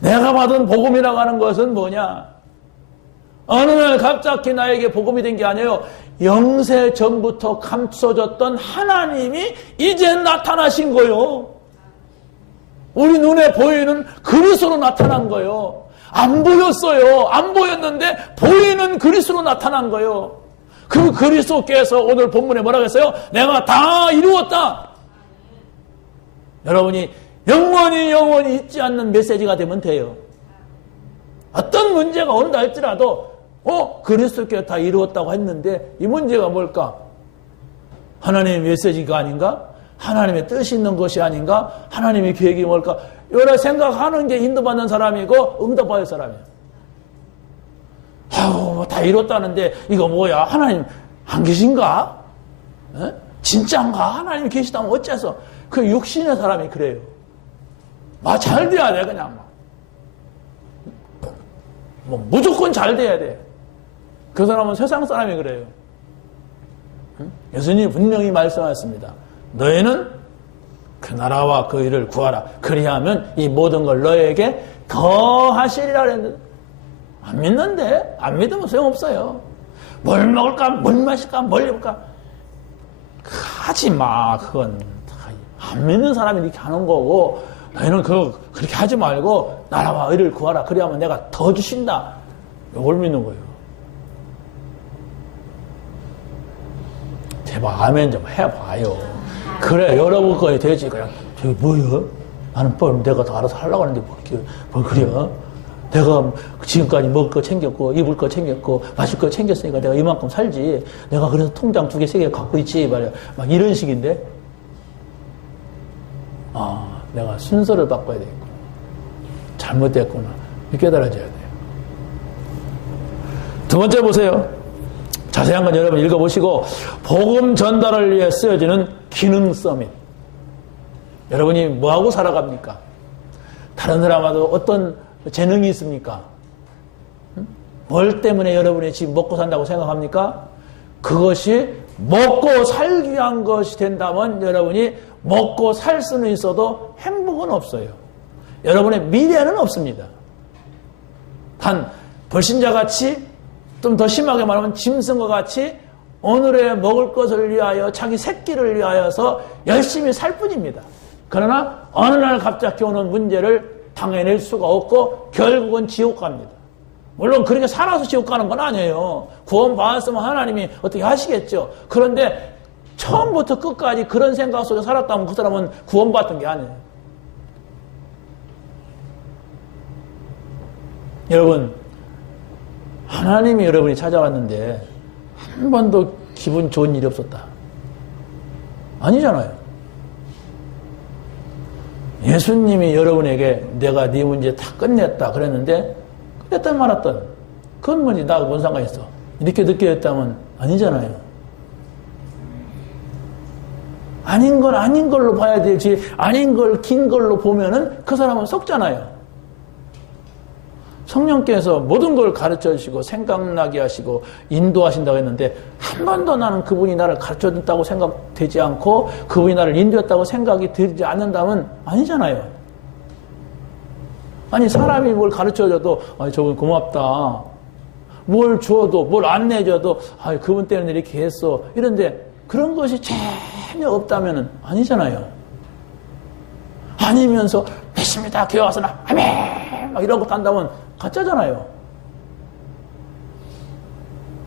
내가 받은 복음이라고 하는 것은 뭐냐? 어느 날 갑자기 나에게 복음이 된 게 아니에요. 영세 전부터 감춰졌던 하나님이 이제 나타나신 거예요. 우리 눈에 보이는 그리스도로 나타난 거예요. 안 보였어요. 안 보였는데 보이는 그리스도로 나타난 거예요. 그 그리스도께서 오늘 본문에 뭐라고 했어요? 내가 다 이루었다. 여러분이 영원히 잊지 않는 메시지가 되면 돼요. 어떤 문제가 온다 할지라도 그리스도께서 다 이루었다고 했는데 이 문제가 뭘까? 하나님의 메시지가 아닌가? 하나님의 뜻이 있는 것이 아닌가? 하나님의 계획이 뭘까? 여러 생각하는 게 인도받는 사람이고 응답받을 사람이에요. 다 이뤘다는데 이거 뭐야? 하나님 안 계신가? 에? 진짜인가? 하나님 계시다면 어째서? 그 육신의 사람이 그래요. 잘 돼야 돼 그냥 무조건 잘 돼야 돼. 그 사람은 세상 사람이 그래요. 예수님이 분명히 말씀하셨습니다. 너희는 그 나라와 그 일을 구하라. 그리하면 이 모든 걸 너에게 더하시리라 그랬는데 안 믿는데? 안 믿으면 소용없어요. 뭘 먹을까? 뭘 마실까? 뭘 입을까? 하지 마. 그건 안 믿는 사람이 이렇게 하는 거고 너희는 그렇게 하지 말고 나라와 의를 구하라. 그리하면 내가 더 주신다. 이걸 믿는 거예요. 제발 아멘 좀 해봐요. 그래 여러분 거에 되지. 그냥 저기 뭐야? 나는 내가 다 알아서 하려고 하는데 뭘 그래? 내가 지금까지 먹을 거 챙겼고 입을 거 챙겼고 마실 거 챙겼으니까 내가 이만큼 살지. 내가 그래서 통장 2개 3개 갖고 있지 말이야. 막 이런 식인데 내가 순서를 바꿔야 되겠구나. 잘못됐구나. 깨달아져야 돼요. 두 번째 보세요. 자세한 건 여러분 읽어보시고 복음 전달을 위해 쓰여지는 기능 서밋. 여러분이 뭐하고 살아갑니까? 다른 사람하고 어떤 재능이 있습니까? 뭘 때문에 여러분이 지금 먹고 산다고 생각합니까? 그것이 먹고 살기 위한 것이 된다면 여러분이 먹고 살 수는 있어도 행복은 없어요. 여러분의 미래는 없습니다. 단 불신자같이 좀 더 심하게 말하면 짐승과 같이 오늘의 먹을 것을 위하여 자기 새끼를 위하여서 열심히 살 뿐입니다. 그러나 어느 날 갑자기 오는 문제를 당해낼 수가 없고 결국은 지옥 갑니다. 물론 그렇게 살아서 지옥 가는 건 아니에요. 구원 받았으면 하나님이 어떻게 하시겠죠. 그런데 처음부터 끝까지 그런 생각 속에 살았다면 그 사람은 구원받은 게 아니에요. 여러분, 하나님이 여러분이 찾아왔는데 한 번도 기분 좋은 일이 없었다. 아니잖아요. 예수님이 여러분에게 내가 네 문제 다 끝냈다 그랬는데 끝냈든 말았든 그건 뭐지 나하고 뭔 상관이 있어. 이렇게 늦게 했다면 아니잖아요. 아닌 걸 아닌 걸로 봐야 되지 아닌 걸 긴 걸로 보면은 그 사람은 속잖아요. 성령께서 모든 걸 가르쳐 주시고 생각나게 하시고 인도하신다고 했는데 한 번도 나는 그분이 나를 가르쳐 줬다고 생각되지 않고 그분이 나를 인도했다고 생각이 들지 않는다면 아니잖아요. 아니 사람이 뭘 가르쳐 줘도 저분 고맙다. 뭘 줘도, 뭘 안 내줘도, 아, 그분 때문에 이렇게 했어. 이런데 그런 것이 전혀 없다면 아니잖아요. 아니면서, 믿습니다. 교회 와서나, 아멘! 막 이러고 간다면 가짜잖아요.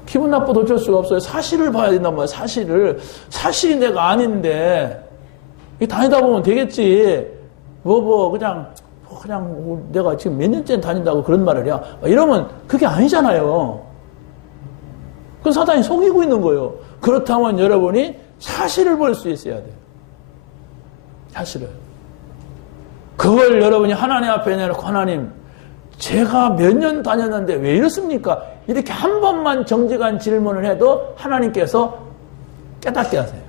기분 나빠도 어쩔 수가 없어요. 사실을 봐야 된단 말이에요. 사실이 내가 아닌데, 다니다 보면 되겠지. 그냥 내가 지금 몇 년째 다닌다고 그런 말을 해. 이러면 그게 아니잖아요. 그건 사단이 속이고 있는 거예요. 그렇다면 여러분이 사실을 볼 수 있어야 돼요. 사실을. 그걸 여러분이 하나님 앞에 내놓고, 하나님, 제가 몇 년 다녔는데 왜 이렇습니까? 이렇게 한 번만 정직한 질문을 해도 하나님께서 깨닫게 하세요.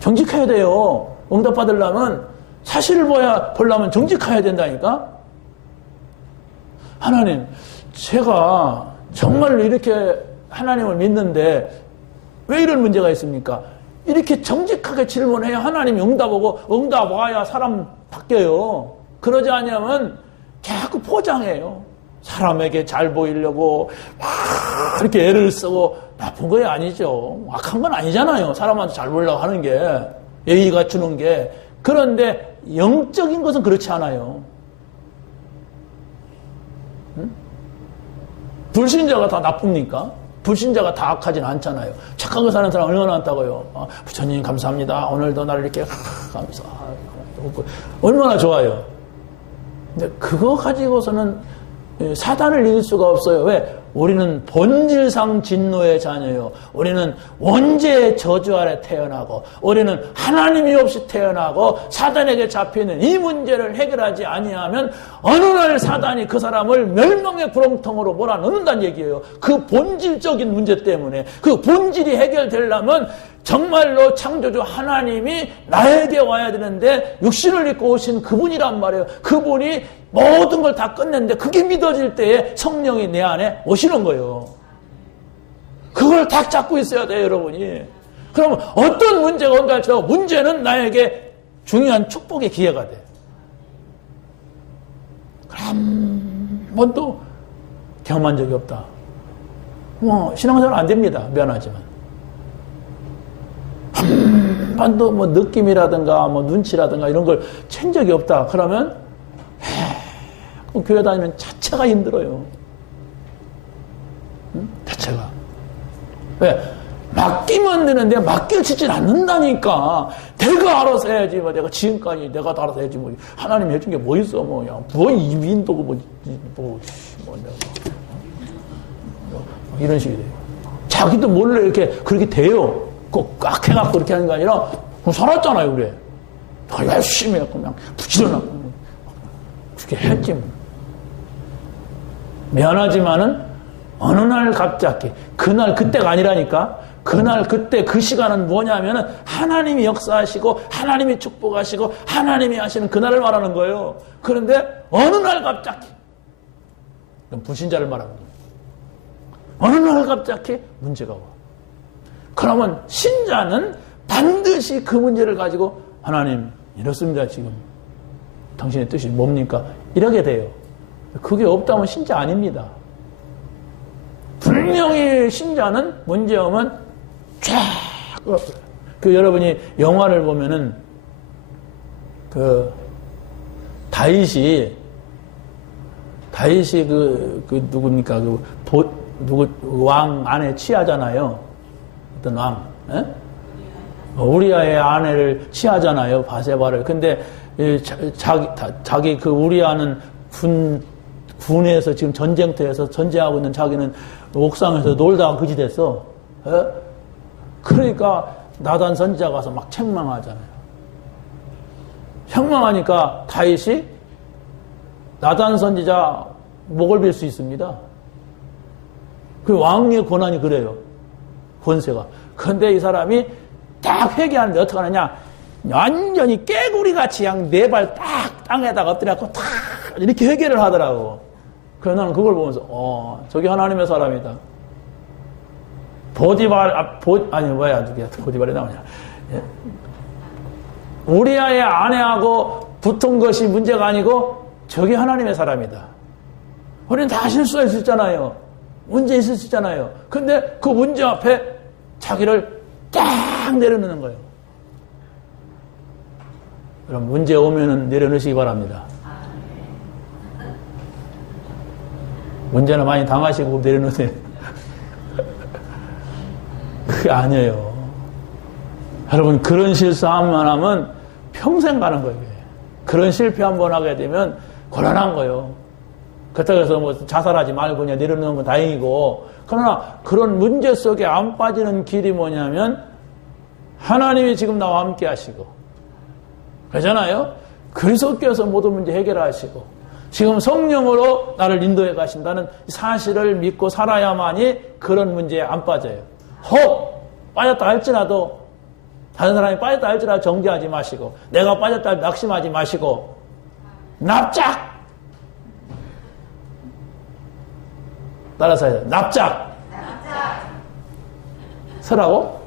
정직해야 돼요. 응답 받으려면 사실을 보려면 정직해야 된다니까? 하나님, 제가 정말로 이렇게 하나님을 믿는데 왜 이런 문제가 있습니까? 이렇게 정직하게 질문해야 하나님이 응답하고, 응답 와야 사람 바뀌어요. 그러지 않으면 자꾸 포장해요. 사람에게 잘 보이려고 막 이렇게 애를 쓰고, 나쁜 거 아니죠. 악한 건 아니잖아요. 사람한테 잘 보이려고 하는 게, 예의 갖추는 게. 그런데 영적인 것은 그렇지 않아요. 응? 불신자가 다 나쁩니까? 불신자가 다 악하진 않잖아요. 착하게 사는 사람 얼마나 많다고요. 부처님 감사합니다. 오늘도 나를 이렇게 감사. 얼마나 좋아요. 근데 그거 가지고서는 사단을 이길 수가 없어요. 왜? 우리는 본질상 진노의 자녀요. 우리는 원죄의 저주 아래 태어나고, 우리는 하나님이 없이 태어나고 사단에게 잡히는 이 문제를 해결하지 아니하면 어느 날 사단이 그 사람을 멸망의 구렁텅으로 몰아넣는다는 얘기예요. 그 본질적인 문제 때문에. 그 본질이 해결되려면 정말로 창조주 하나님이 나에게 와야 되는데, 육신을 입고 오신 그분이란 말이에요. 그분이 모든 걸 다 끝냈는데 그게 믿어질 때에 성령이 내 안에 오시는 거예요. 그걸 딱 잡고 있어야 돼요, 여러분이. 그러면 어떤 문제가 온가 저 문제는 나에게 중요한 축복의 기회가 돼. 한 번도 경험한 적이 없다. 신앙생활 안 됩니다. 미안하지만. 한 번도 느낌이라든가 눈치라든가 이런 걸 챈 적이 없다. 그러면 교회 다니면 자체가 힘들어요. 응? 자체가. 왜? 맡기면 되는데 맡길 짓진 않는다니까. 내가 알아서 해야지. 내가 지금까지 내가 다 알아서 해야지. 하나님 해준 게 뭐 있어. 이민도고 이런 식이 돼요. 자기도 몰래 이렇게 그렇게 돼요. 꼭 꽉 해갖고 그렇게 하는 게 아니라 그럼 살았잖아요. 그래. 열심히 해갖고 그냥 부지런하고 그렇게 했지. 미안하지만은 어느 날 갑자기, 그날 그때가 아니라니까. 그날 그때 그 시간은 뭐냐면은 하나님이 역사하시고 하나님이 축복하시고 하나님이 하시는 그날을 말하는 거예요. 그런데 어느 날 갑자기, 불신자를 말하는 거예요. 어느 날 갑자기 문제가 와. 그러면 신자는 반드시 그 문제를 가지고, 하나님 이렇습니다. 지금 당신의 뜻이 뭡니까? 이러게 돼요. 그게 없다면 신자 아닙니다. 분명히 신자는 문제 오면 쫙. 여러분이 영화를 보면은 다윗이 누굽니까? 왕 아내 취하잖아요. 어떤 왕, 에? 우리아의 아내를 취하잖아요. 바세바를. 근데 자기 우리아는 군에서 지금 전쟁터에서 전쟁하고 있는 자기는 옥상에서 놀다가 그지 됐어. 에? 그러니까 나단 선지자가 가서 막 책망하잖아요. 책망하니까 다윗이 나단 선지자 목을 빌 수 있습니다. 그 왕의 권한이 그래요. 권세가. 그런데 이 사람이 딱 회개하는데 어떻게 하느냐? 완전히 깨구리같이 그냥 네 발 딱 땅에다가 엎드려갖고 탁 이렇게 회개를 하더라고. 그래서 나는 그걸 보면서 저기 하나님의 사람이다. 보디발이 나오냐? 예? 우리아의 아내하고 붙은 것이 문제가 아니고 저기 하나님의 사람이다. 우리는 다 실수할 수 있잖아요. 문제 있을 수 있잖아요. 근데 그 문제 앞에 자기를 딱 내려놓는 거예요. 그럼 문제 오면은 내려놓으시기 바랍니다. 문제는 많이 당하시고 내려놓으세요. 그게 아니에요. 여러분, 그런 실수 한번 하면 평생 가는 거예요. 그런 실패 한번 하게 되면 곤란한 거예요. 그렇다고 해서 뭐 자살하지 말고 그냥 내려놓는 건 다행이고, 그러나 그런 문제 속에 안 빠지는 길이 뭐냐면 하나님이 지금 나와 함께 하시고, 그러잖아요. 그리스도께서 모든 문제 해결하시고 지금 성령으로 나를 인도해 가신다는 사실을 믿고 살아야만이 그런 문제에 안 빠져요. 혹 빠졌다 할지라도, 다른 사람이 빠졌다 할지라도 정죄하지 마시고, 내가 빠졌다 낙심하지 마시고, 납작! 따라서 해요. 납작! 서라고?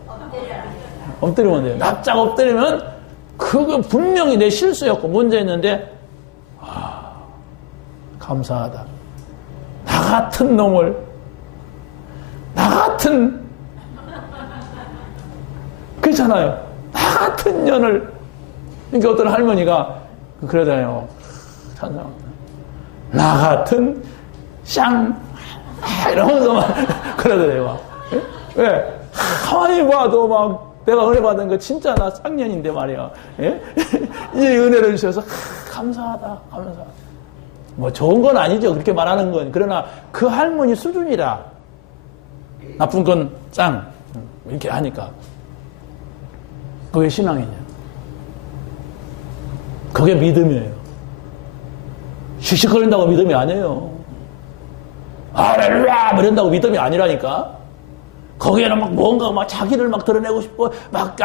엎드리면 돼요. 납작 엎드리면 그거 분명히 내 실수였고 문제였는데, 감사하다. 나 같은 놈을, 나 같은, 그렇잖아요. 나 같은 년을. 그러니까 어떤 할머니가 그러잖아요. 찬성합니다. 나 같은 쌍, 이러면서 막 그러더래요. 왜? 가만히 봐도 막 내가 은혜 받은 거 진짜 나 쌍년인데 말이야. 예? 이 은혜를 주셔서 감사하다, 감사하다. 뭐 좋은 건 아니죠. 그렇게 말하는 건. 그러나 그 할머니 수준이라. 나쁜 건 짱. 이렇게 하니까. 그게 신앙이냐. 그게 믿음이에요. 씩씩거린다고 믿음이 아니에요. 할렐루야! 이런다고 믿음이 아니라니까. 거기에는 막 뭔가 막 자기를 막 드러내고 싶고, 막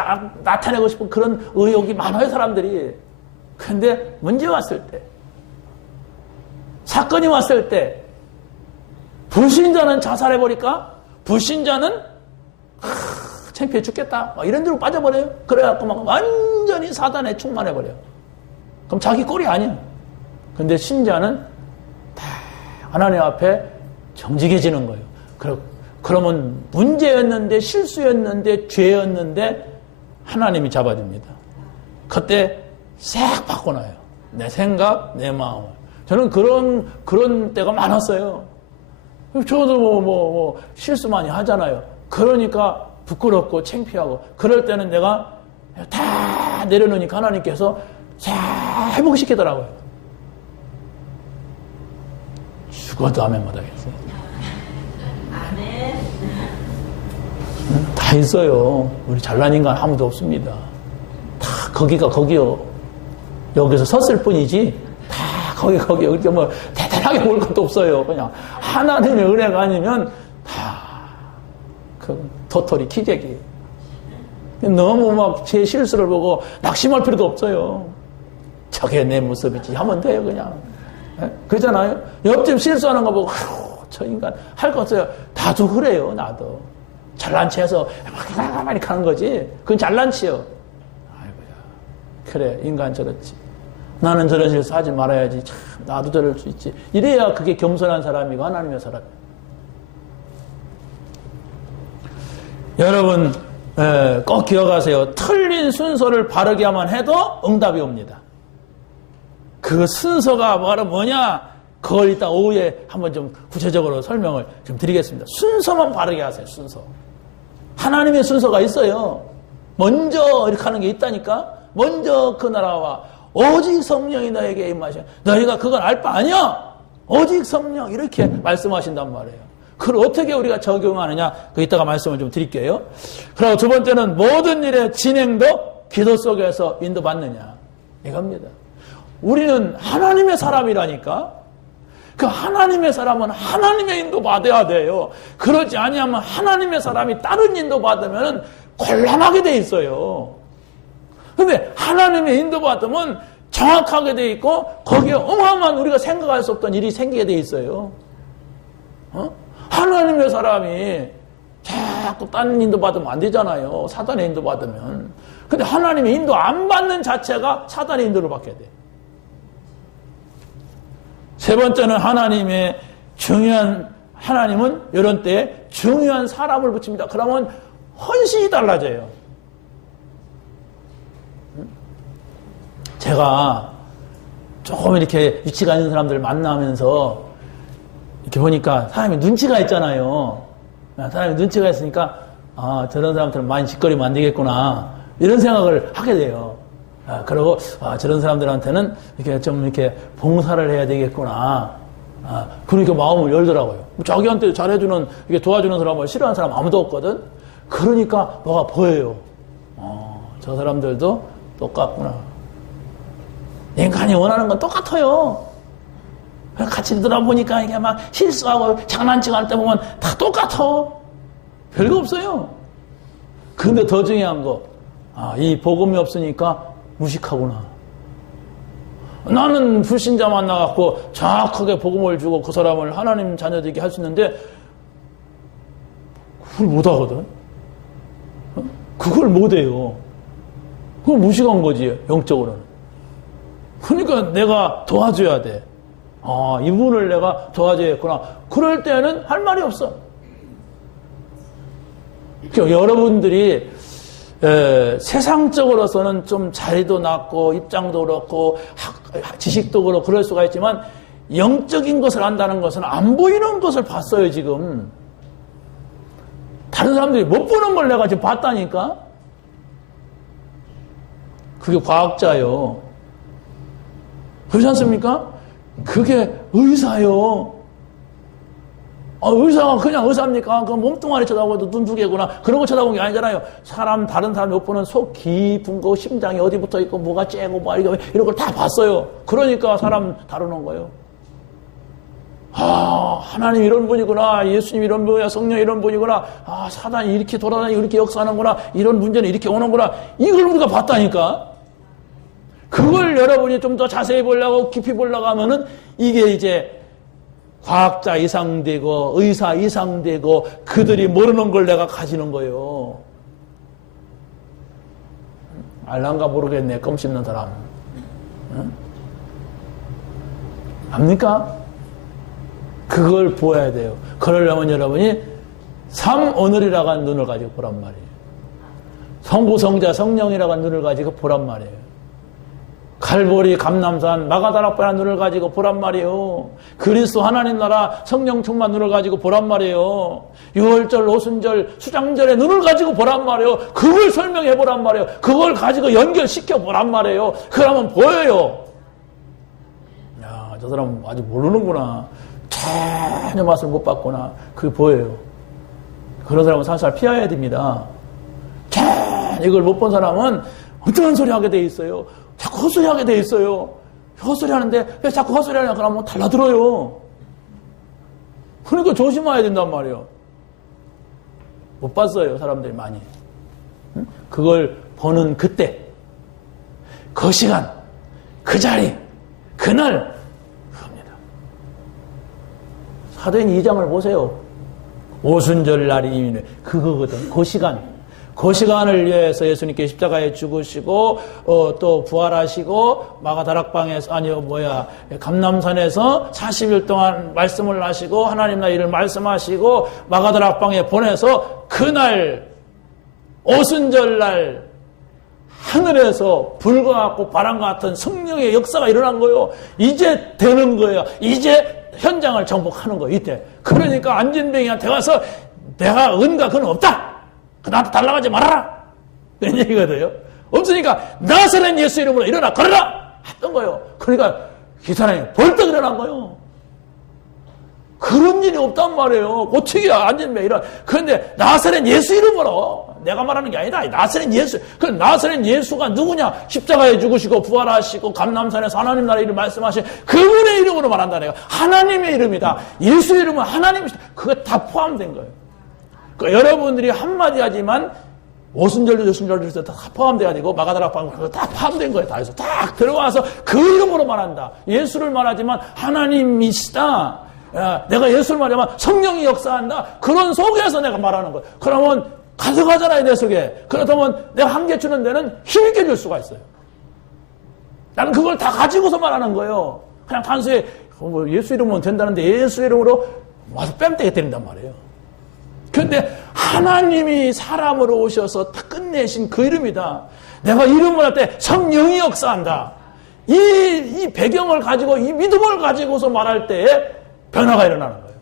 나타내고 싶고 그런 의욕이 많아요, 사람들이. 근데 문제 왔을 때, 사건이 왔을 때, 불신자는 자살해버릴까? 불신자는 창피해 죽겠다. 이런 데로 빠져버려요. 그래갖고 막 완전히 사단에 충만해버려요. 그럼 자기 꼴이 아니야. 근데 신자는 다 하나님 앞에 정직해지는 거예요. 그러면 문제였는데, 실수였는데, 죄였는데 하나님이 잡아줍니다. 그때 싹 바꿔놔요. 내 생각, 내 마음을. 저는 그런 때가 많았어요. 저도 실수 많이 하잖아요. 그러니까 부끄럽고 창피하고, 그럴 때는 내가 다 내려놓으니까 하나님께서 잘 회복시키더라고요. 죽어도 아멘 못하겠어요. 아멘. 다 있어요. 우리 잘난 인간 아무도 없습니다. 다 거기가 거기요. 여기서 섰을 뿐이지. 거기, 이렇게 뭐, 대단하게 볼 것도 없어요. 그냥, 하나님의 은혜가 아니면, 도토리 기재기. 너무 막 제 실수를 보고 낙심할 필요도 없어요. 저게 내 모습이지 하면 돼요, 그냥. 네? 그러잖아요? 옆집 실수하는 거 보고, 저 인간, 할 거 없어요. 나도 그래요, 나도. 잘난 체 해서, 막 이렇게 하는 거지. 그건 잘난 체요. 아이고야. 그래, 인간 저렇지. 나는 저런 실수 하지 말아야지. 참, 나도 저럴 수 있지. 이래야 그게 겸손한 사람이고 하나님의 사람이에요. 여러분, 꼭 기억하세요. 틀린 순서를 바르게 하면 해도 응답이 옵니다. 그 순서가 바로 뭐냐? 그걸 이따 오후에 한번 좀 구체적으로 설명을 좀 드리겠습니다. 순서만 바르게 하세요, 순서. 하나님의 순서가 있어요. 먼저 이렇게 하는 게 있다니까? 먼저 그 나라와 오직 성령이 너에게 임하셔. 너희가 그건 알 바 아니야. 오직 성령 이렇게 말씀하신단 말이에요. 그걸 어떻게 우리가 적용하느냐? 그 이따가 말씀을 좀 드릴게요. 그리고 두 번째는 모든 일의 진행도 기도 속에서 인도받느냐. 이겁니다. 우리는 하나님의 사람이라니까. 그 하나님의 사람은 하나님의 인도 받아야 돼요. 그러지 아니하면 하나님의 사람이 다른 인도 받으면 곤란하게 돼 있어요. 근데 하나님의 인도받으면 정확하게 돼 있고 거기에 어마어마한 우리가 생각할 수 없던 일이 생기게 돼 있어요. 하나님의 사람이 자꾸 다른 인도 받으면 안 되잖아요. 사단의 인도 받으면. 근데 하나님의 인도 안 받는 자체가 사단의 인도를 받게 돼. 세 번째는 하나님의 중요한 하나님은 이런 때에 중요한 사람을 붙입니다. 그러면 헌신이 달라져요. 제가 조금 이렇게 위치가 있는 사람들을 만나면서 이렇게 보니까 사람이 눈치가 있잖아요. 사람이 눈치가 있으니까 저런 사람들은 많이 짓거리면 안 되겠구나 이런 생각을 하게 돼요. 그리고 저런 사람들한테는 이렇게 좀 이렇게 봉사를 해야 되겠구나. 그러니까 마음을 열더라고요. 자기한테 잘해주는 이게 도와주는 사람을 싫어하는 사람 아무도 없거든. 그러니까 뭐가 보여요. 저 사람들도 똑같구나. 인간이 원하는 건 똑같아요. 같이 들어보니까 이게 막 실수하고 장난치고 할 때 보면 다 똑같아. 별거 없어요. 근데 더 중요한 거, 이 복음이 없으니까 무식하구나. 나는 불신자 만나갖고 정확하게 복음을 주고 그 사람을 하나님 자녀되게 할 수 있는데 그걸 못하거든. 그걸 못해요. 그건 무식한 거지, 영적으로는. 그러니까 내가 도와줘야 돼. 이분을 내가 도와줘야겠구나. 그럴 때는 할 말이 없어. 그러니까 여러분들이 세상적으로서는 좀 자리도 낮고 입장도 그렇고 지식도 그렇고 그럴 수가 있지만 영적인 것을 안다는 것은 안 보이는 것을 봤어요. 지금 다른 사람들이 못 보는 걸 내가 지금 봤다니까. 그게 과학자요. 그렇지 않습니까? 그게 의사요. 의사가 그냥 의사입니까? 그 몸뚱아리 쳐다보고도 눈 두 개구나. 그런 거 쳐다보는 게 아니잖아요. 다른 사람이 못 보는 속 깊은 거, 심장이 어디 붙어 있고, 뭐가 째고, 뭐, 이런 걸 다 봤어요. 그러니까 사람 다루는 거예요. 하나님 이런 분이구나. 예수님 이런 분이야. 성령 이런 분이구나. 사단이 이렇게 돌아다니고 이렇게 역사하는구나. 이런 문제는 이렇게 오는구나. 이걸 우리가 봤다니까. 그걸 여러분이 좀 더 자세히 보려고 깊이 보려고 하면은 이게 이제 과학자 이상 되고 의사 이상 되고 그들이 모르는 걸 내가 가지는 거예요. 알란가 모르겠네. 껌 씹는 사람. 응? 압니까? 그걸 보아야 돼요. 그러려면 여러분이 삶 오늘이라고 하는 눈을 가지고 보란 말이에요. 성부 성자 성령이라고 하는 눈을 가지고 보란 말이에요. 갈보리 감남산 마가다락바라는 눈을 가지고 보란 말이에요. 그리스도 하나님 나라 성령 충만 눈을 가지고 보란 말이에요. 유월절 오순절 수장절의 눈을 가지고 보란 말이에요. 그걸 설명해 보란 말이에요. 그걸 가지고 연결시켜 보란 말이에요. 그러면 보여요. 야, 저 사람 아직 모르는구나. 전혀 맛을 못 봤구나. 그게 보여요. 그런 사람은 살살 피해야 됩니다. 이걸 못 본 사람은 어떤 소리 하게 돼 있어요. 자꾸 헛소리 하게 돼 있어요. 헛소리 하는데 왜 자꾸 헛소리 하냐 그러면 달라들어요. 그러니까 조심해야 된단 말이에요. 못 봤어요. 사람들이 많이. 그걸 보는 그때 그 시간 그 자리 그날 그겁니다. 사도행 2장을 보세요. 오순절 날이 그거거든. 그 시간. 그 시간을 위해서 예수님께 십자가에 죽으시고 또 부활하시고 마가다락방에서 감남산에서 40일 동안 말씀을 하시고 하나님 나라를 말씀하시고 마가다락방에 보내서 그날 오순절날 하늘에서 불과 같고 바람과 같은 성령의 역사가 일어난 거예요. 이제 되는 거예요. 이제 현장을 정복하는 거예요. 이때. 그러니까 안진뱅이한테 가서 내가 은과 그는 없다. 나한테 달라가지 말아라. 그런 얘기거든요. 없으니까 나사렛 예수 이름으로 일어나 걸어라 했던 거예요. 그러니까 이 사람이 벌떡 일어난 거예요. 그런 일이 없단 말이에요. 어떻게 안진뱅이 이런. 그런데 나사렛 예수 이름으로 내가 말하는 게 아니다. 나사렛 예수. 그 나사렛 예수가 누구냐? 십자가에 죽으시고 부활하시고 감남산에서 하나님 나라 이름 말씀하신 그분의 이름으로 말한다. 내가 하나님의 이름이다. 예수 이름은 하나님이시다. 그거 다 포함된 거예요. 그러니까 여러분들이 한마디 하지만 오순절도 요순절도 다 포함돼야 되고 마가다락방 그거 다 포함된 거예요. 다 해서 딱 들어와서 그 이름으로 말한다. 예수를 말하지만 하나님이시다. 내가 예수를 말하면 성령이 역사한다. 그런 속에서 내가 말하는 거예요. 그러면 가져가잖아요. 내 속에. 그렇다면 내가 한계 주는 데는 힘있게 줄 수가 있어요. 나는 그걸 다 가지고서 말하는 거예요. 그냥 단순히 뭐 예수 이름으로 된다는데 예수 이름으로 와서 뺨때게 때린단 말이에요. 그런데 하나님이 사람으로 오셔서 다 끝내신 그 이름이다. 내가 이름을 할 때 성령이 역사한다. 이 배경을 가지고 이 믿음을 가지고서 말할 때에 변화가 일어나는 거예요.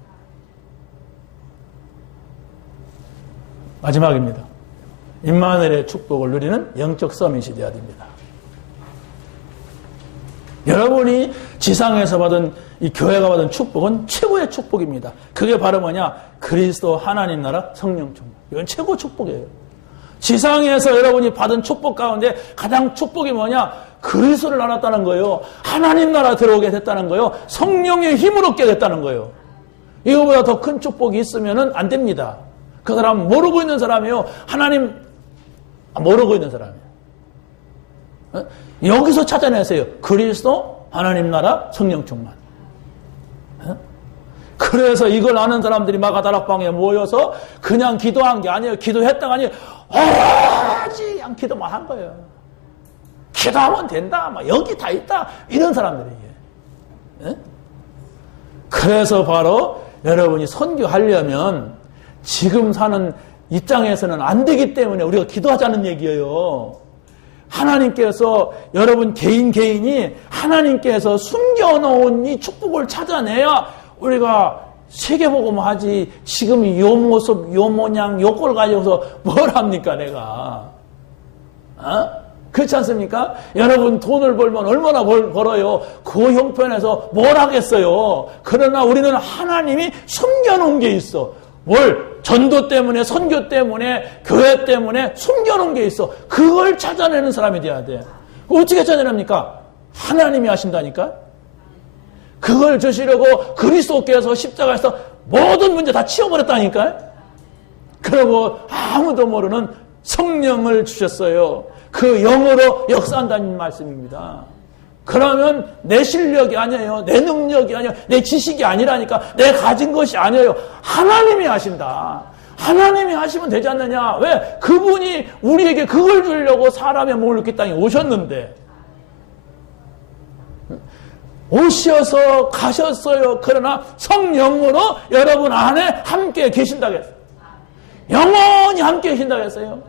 마지막입니다. 임마누엘의 축복을 누리는 영적 서밋이 되어야 됩니다. 여러분이 지상에서 받은 이 교회가 받은 축복은 최고의 축복입니다. 그게 바로 뭐냐? 그리스도 하나님 나라 성령 충만. 이건 최고 축복이에요. 지상에서 여러분이 받은 축복 가운데 가장 축복이 뭐냐? 그리스도를 알았다는 거예요. 하나님 나라 들어오게 됐다는 거예요. 성령의 힘을 얻게 됐다는 거예요. 이거보다 더 큰 축복이 있으면 안 됩니다. 그 사람 모르고 있는 사람이에요. 하나님 모르고 있는 사람이에요. 여기서 찾아내세요. 그리스도 하나님 나라 성령 충만. 그래서 이걸 아는 사람들이 마가다락방에 모여서 그냥 기도한 게 아니에요. 기도했다가 아니에요. 오로지 그냥 기도만 한 거예요. 기도하면 된다. 막 여기 다 있다. 이런 사람들이에요. 그래서 바로 여러분이 선교하려면 지금 사는 입장에서는 안 되기 때문에 우리가 기도하자는 얘기예요. 하나님께서 여러분 개인이 하나님께서 숨겨놓은 이 축복을 찾아내야 우리가 세계복음 하지 지금 요 모습 요 모양 요 꼴 가지고서 뭘 합니까 내가. 그렇지 않습니까? 여러분 돈을 벌면 얼마나 벌어요. 그 형편에서 뭘 하겠어요. 그러나 우리는 하나님이 숨겨놓은 게 있어. 뭘? 전도 때문에 선교 때문에 교회 때문에 숨겨놓은 게 있어. 그걸 찾아내는 사람이 돼야 돼. 어떻게 찾아냅니까? 하나님이 하신다니까. 그걸 주시려고 그리스도께서 십자가에서 모든 문제 다 치워버렸다니까. 그리고 아무도 모르는 성령을 주셨어요. 그 영으로 역사한다는 말씀입니다. 그러면 내 실력이 아니에요. 내 능력이 아니에요. 내 지식이 아니라니까. 내 가진 것이 아니에요. 하나님이 하신다. 하나님이 하시면 되지 않느냐. 왜? 그분이 우리에게 그걸 주려고 사람의 몸을 입기 땅에 오셨는데. 오셔서 가셨어요. 그러나 성령으로 여러분 안에 함께 계신다고 했어요. 영원히 함께 계신다고 했어요.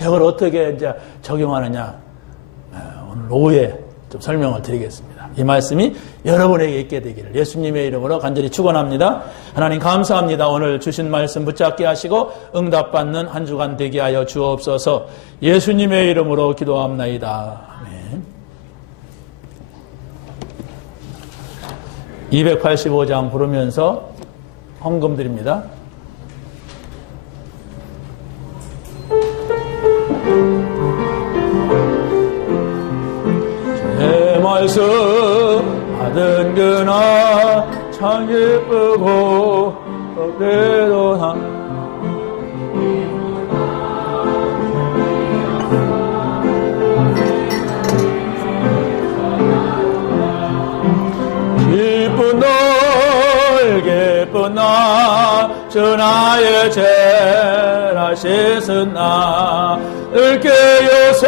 이걸 어떻게 이제 적용하느냐. 오늘 오후에 좀 설명을 드리겠습니다. 이 말씀이 여러분에게 있게 되기를 예수님의 이름으로 간절히 축원합니다. 하나님 감사합니다. 오늘 주신 말씀 붙잡게 하시고 응답받는 한 주간 되게 하여 주옵소서. 예수님의 이름으로 기도합나이다. 아멘. 285장 부르면서 헌금 드립니다. 내 말씀 받은 그날 참 기쁘고 그래도 기쁜 날 주 나의 죄라 씻은 날 늘 깨어서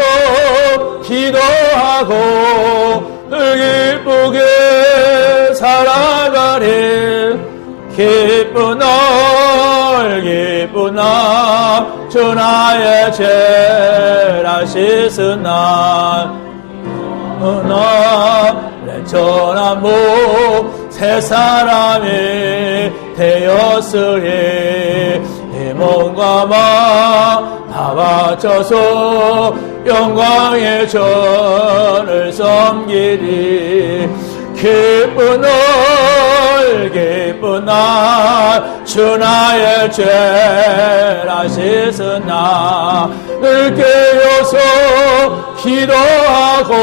기도하고 늘 기쁘게 살아가리. 기쁜 날 주 나의 죄라 씻은 날 내 전한모 새 사람이 되었으리. 이 몸과 마음 다 바쳐서 영광의 전을 섬기리. 기쁜 날 주 나의 죄라 씻은 날 늘 깨어서 기도하고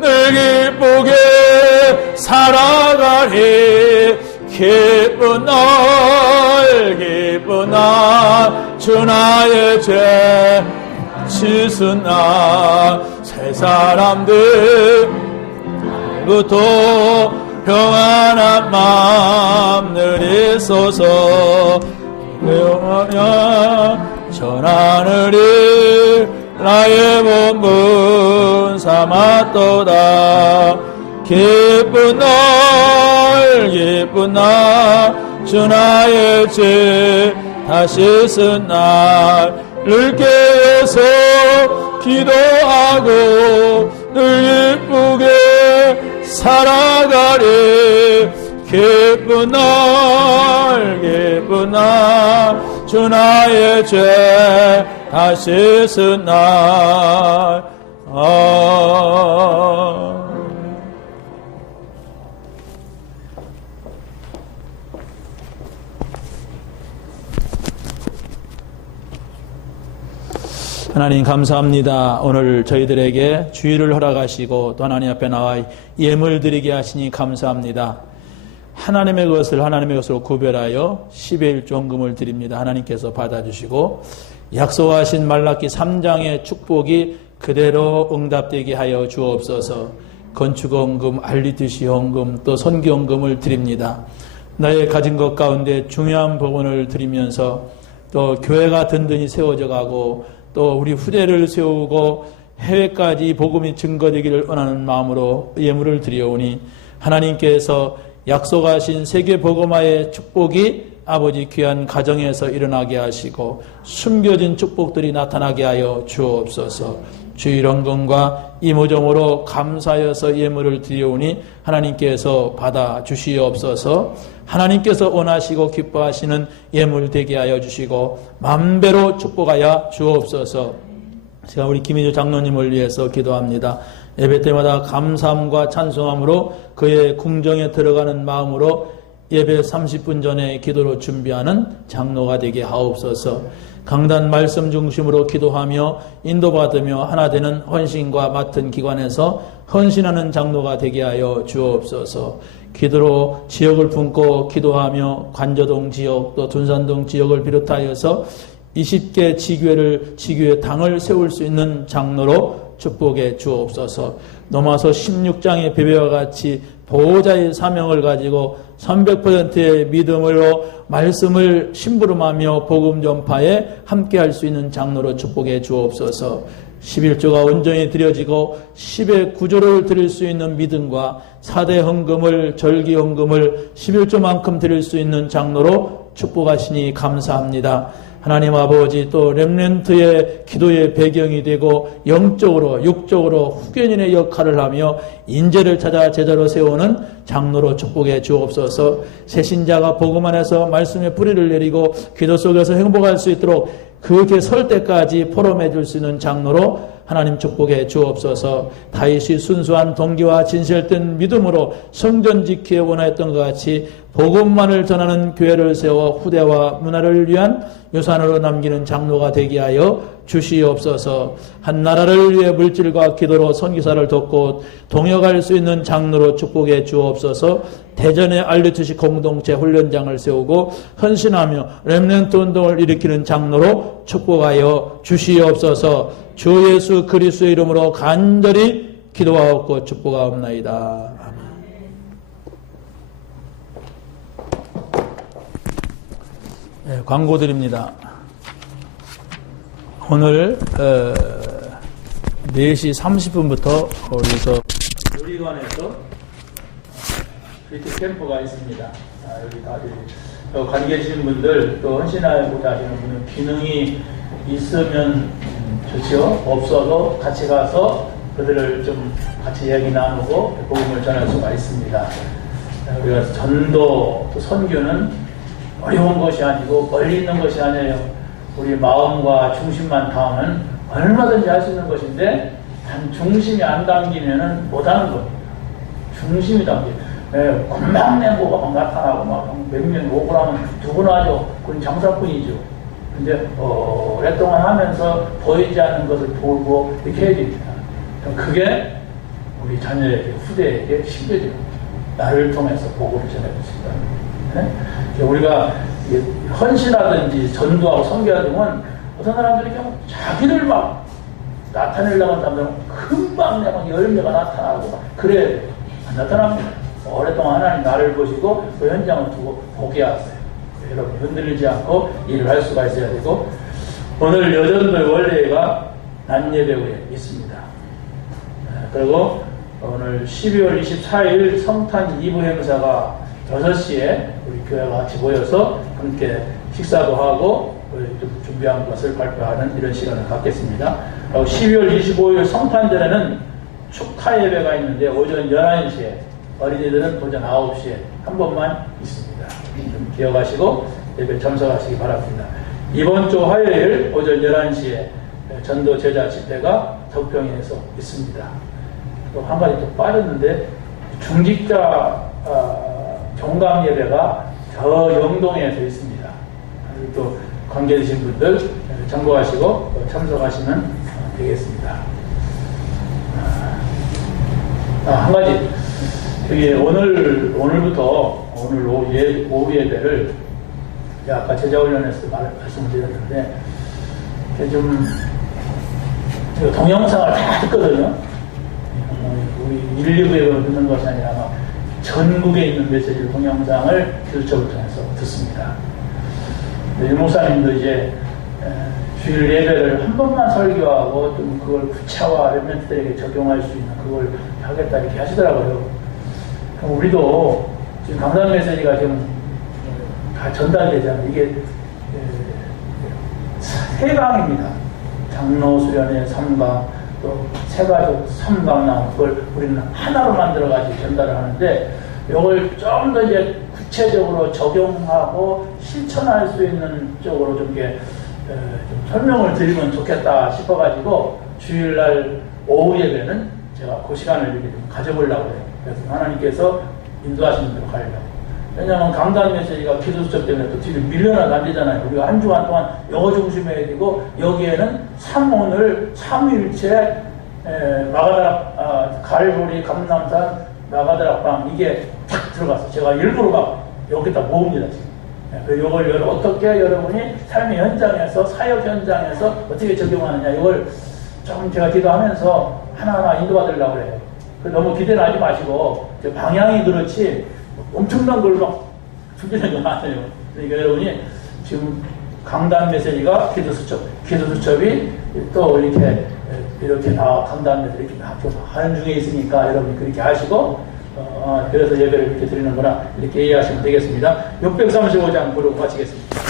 늘 기쁘게 살아가리. 기쁜 날 주 나의 죄 씻은 날 새 사람들부터 평안한 마음 늘 있어서 기도하며 전하느니 나의 본분 삼았도다. 기쁜 날 기쁜 날 주 나의 죄 다시 쓴 날을 깨어서 기도하고 늘 예쁘게 살아가리. 기쁜 날 주 나의 죄 다시 쓴 날. 하나님 감사합니다. 오늘 저희들에게 주의를 허락하시고 또 하나님 앞에 나와 예물 드리게 하시니 감사합니다. 하나님의 것으로 구별하여 10의 1종금을 드립니다. 하나님께서 받아주시고 약속하신 말라기 3장의 축복이 그대로 응답되게 하여 주옵소서. 건축헌금, 알리트시 헌금, 또 선교헌금을 드립니다. 나의 가진 것 가운데 중요한 부분을 드리면서 또 교회가 든든히 세워져 가고 또 우리 후대를 세우고 해외까지 복음이 증거되기를 원하는 마음으로 예물을 드려오니 하나님께서 약속하신 세계 복음화의 축복이 아버지 귀한 가정에서 일어나게 하시고 숨겨진 축복들이 나타나게 하여 주옵소서. 주일 헌금과 이모정으로 감사하여서 예물을 드려오니 하나님께서 받아 주시옵소서. 하나님께서 원하시고 기뻐하시는 예물 되게 하여 주시고 만배로 축복하여 주옵소서. 제가 우리 김희주 장로님을 위해서 기도합니다. 예배 때마다 감사함과 찬송함으로 그의 궁정에 들어가는 마음으로 예배 30분 전에 기도로 준비하는 장로가 되게 하옵소서. 강단 말씀 중심으로 기도하며 인도받으며 하나 되는 헌신과 맡은 기관에서 헌신하는 장로가 되게 하여 주옵소서. 기도로 지역을 품고 기도하며 관저동 지역 또 둔산동 지역을 비롯하여서 20개 지교회 당을 세울 수 있는 장로로 축복해 주옵소서. 로마서 16장의 베베와 같이 보호자의 사명을 가지고 300%의 믿음으로 말씀을 심부름하며 복음 전파에 함께할 수 있는 장로로 축복해 주옵소서. 11조가 온전히 드려지고 10의 구조를 드릴 수 있는 믿음과 4대 헌금을 절기 헌금을 11조만큼 드릴 수 있는 장로로 축복하시니 감사합니다. 하나님 아버지 또 렘넌트의 기도의 배경이 되고 영적으로 육적으로 후견인의 역할을 하며 인재를 찾아 제자로 세우는 장로로 축복해 주옵소서. 새신자가 복음 안에서 말씀의 뿌리를 내리고 기도 속에서 행복할 수 있도록 그렇게 설 때까지 포럼해 줄 수 있는 장로로 하나님 축복해 주옵소서. 다윗이 순수한 동기와 진실된 믿음으로 성전 지키에 원하였던 것 같이 복음만을 전하는 교회를 세워 후대와 문화를 위한 유산으로 남기는 장로가 되게 하여 주시옵소서. 한 나라를 위해 물질과 기도로 선교사를 돕고 동역할 수 있는 장로로 축복해 주옵소서. 대전에 알리트시 공동체 훈련장을 세우고 헌신하며 렘넌트 운동을 일으키는 장로로 축복하여 주시옵소서. 주 예수 그리스도의 이름으로 간절히 기도하옵고 축복하옵나이다. 네, 광고 드립니다. 오늘 4시 30분부터 우리서 요리관에서 이렇게 캠프가 있습니다. 여기 다들 관 계신 분들 또 헌신하고자 하시는 분은 기능이 있으면 좋지요. 없어도 같이 가서 그들을 좀 같이 이야기 나누고 복음을 전할 수가 있습니다. 우리가 전도 또 선교는 어려운 것이 아니고 멀리 있는 것이 아니에요. 우리 마음과 중심만 닿으면 얼마든지 할 수 있는 것인데 단 중심이 안 담기면은 못하는 거예요. 중심이 담기면 금방 내고가 막 나타나고 막 몇 명이 오고 하면 누구나 하죠. 그건 장사꾼이죠. 근데 오랫동안 하면서 보이지 않는 것을 보고 이렇게 해야 됩니다. 그게 우리 자녀에게 후대에게 심겨져요. 나를 통해서 복음을 전해주신다. 네? 우리가 헌신하든지 전도하고 선교하든 어떤 사람들이 그냥 자기를 막 나타내려고 하는 사람들은 금방 내가 열매가 나타나고 막 그래야 돼요. 안 나타납니다. 오랫동안 하나님 나를 보시고 그 현장을 두고 보게 하세요. 여러분 흔들리지 않고 일을 할 수가 있어야 되고 오늘 여전도의 원래가 낮예배 후에 있습니다. 그리고 오늘 12월 24일 성탄 2부 행사가 6시에 우리 교회와 같이 모여서 함께 식사도 하고 준비한 것을 발표하는 이런 시간을 갖겠습니다. 12월 25일 성탄절에는 축하 예배가 있는데 오전 11시에, 어린이들은 오전 9시에 한 번만 있습니다. 좀 기억하시고 예배 참석하시기 바랍니다. 이번 주 화요일 오전 11시에 전도 제자 집회가 덕평에서 있습니다. 또 한 가지 또 빠졌는데 중직자 종강 예배가 저 영동에서 있습니다. 또 관계되신 분들 참고하시고 참석하시면 되겠습니다. 한 가지 여기 오늘부터 오늘 오후 예배를 아까 제자훈련에서 말씀을 드렸는데 좀 동영상을 다 듣거든요. 우리 119에 듣는 것이 아니라 아마 전국에 있는 메시지 동영상을 기도처를 통해서 듣습니다. 일 목사님도 이제 주일 예배를 한 번만 설교하고 좀 그걸 구체화 렘넌트들에게 적용할 수 있는 그걸 하겠다 이렇게 하시더라고요. 그럼 우리도 지금 강단 메시지가 지금 다 전달되잖아요. 이게 3강입니다. 장로 수련회 3강, 또 세가족 3강 나온 그걸 우리는 하나로 만들어가지고 전달을 하는데 이걸 좀 더 이제 구체적으로 적용하고 실천할 수 있는 쪽으로 좀 이렇게 좀 설명을 드리면 좋겠다 싶어가지고 주일날 오후 예배는 제가 그 시간을 이렇게 좀 가져보려고 해요. 그래서 하나님께서 인도하시는 대로 가려고. 왜냐하면 강단 메시지가 기도 수첩 때문에 또 뒤로 밀려나도 안 되잖아요. 우리가 한 주간 동안 영어 중심해야 되고 여기에는 삼오늘 삼일체 마가다락 갈보리 감남산 마가다락방 이게 탁 들어갔어. 제가 일부러 막 여기다 모읍니다 지금. 이걸 어떻게 여러분이 삶의 현장에서 사역 현장에서 어떻게 적용하느냐 이걸 조금 제가 기도하면서 하나하나 인도받으려고 해요. 너무 기대는 하지 마시고 방향이 그렇지 엄청난 걸 막 준비된 건 아니에요. 그러니까 여러분이 지금 강단 메시지가 기도수첩이 또 이렇게 다 강단 메시지 이렇게 하는 중에 있으니까 여러분이 그렇게 하시고 그래서 예배를 이렇게 드리는구나 이렇게 이해하시면 되겠습니다. 635장 부르고 마치겠습니다.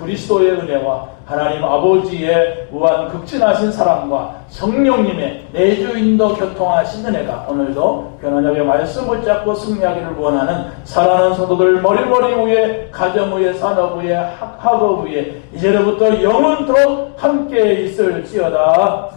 그리스도의 은혜와 하나님 아버지의 무한 극진하신 사랑과 성령님의 내주인도 교통하신 은혜가 오늘도 변화역의 말씀을 잡고 승리하기를 원하는 사랑하는 성도들 머리머리 위에 가정 위에 산업 위에 학업 위에 이제로부터 영원토록 함께 있을지어다.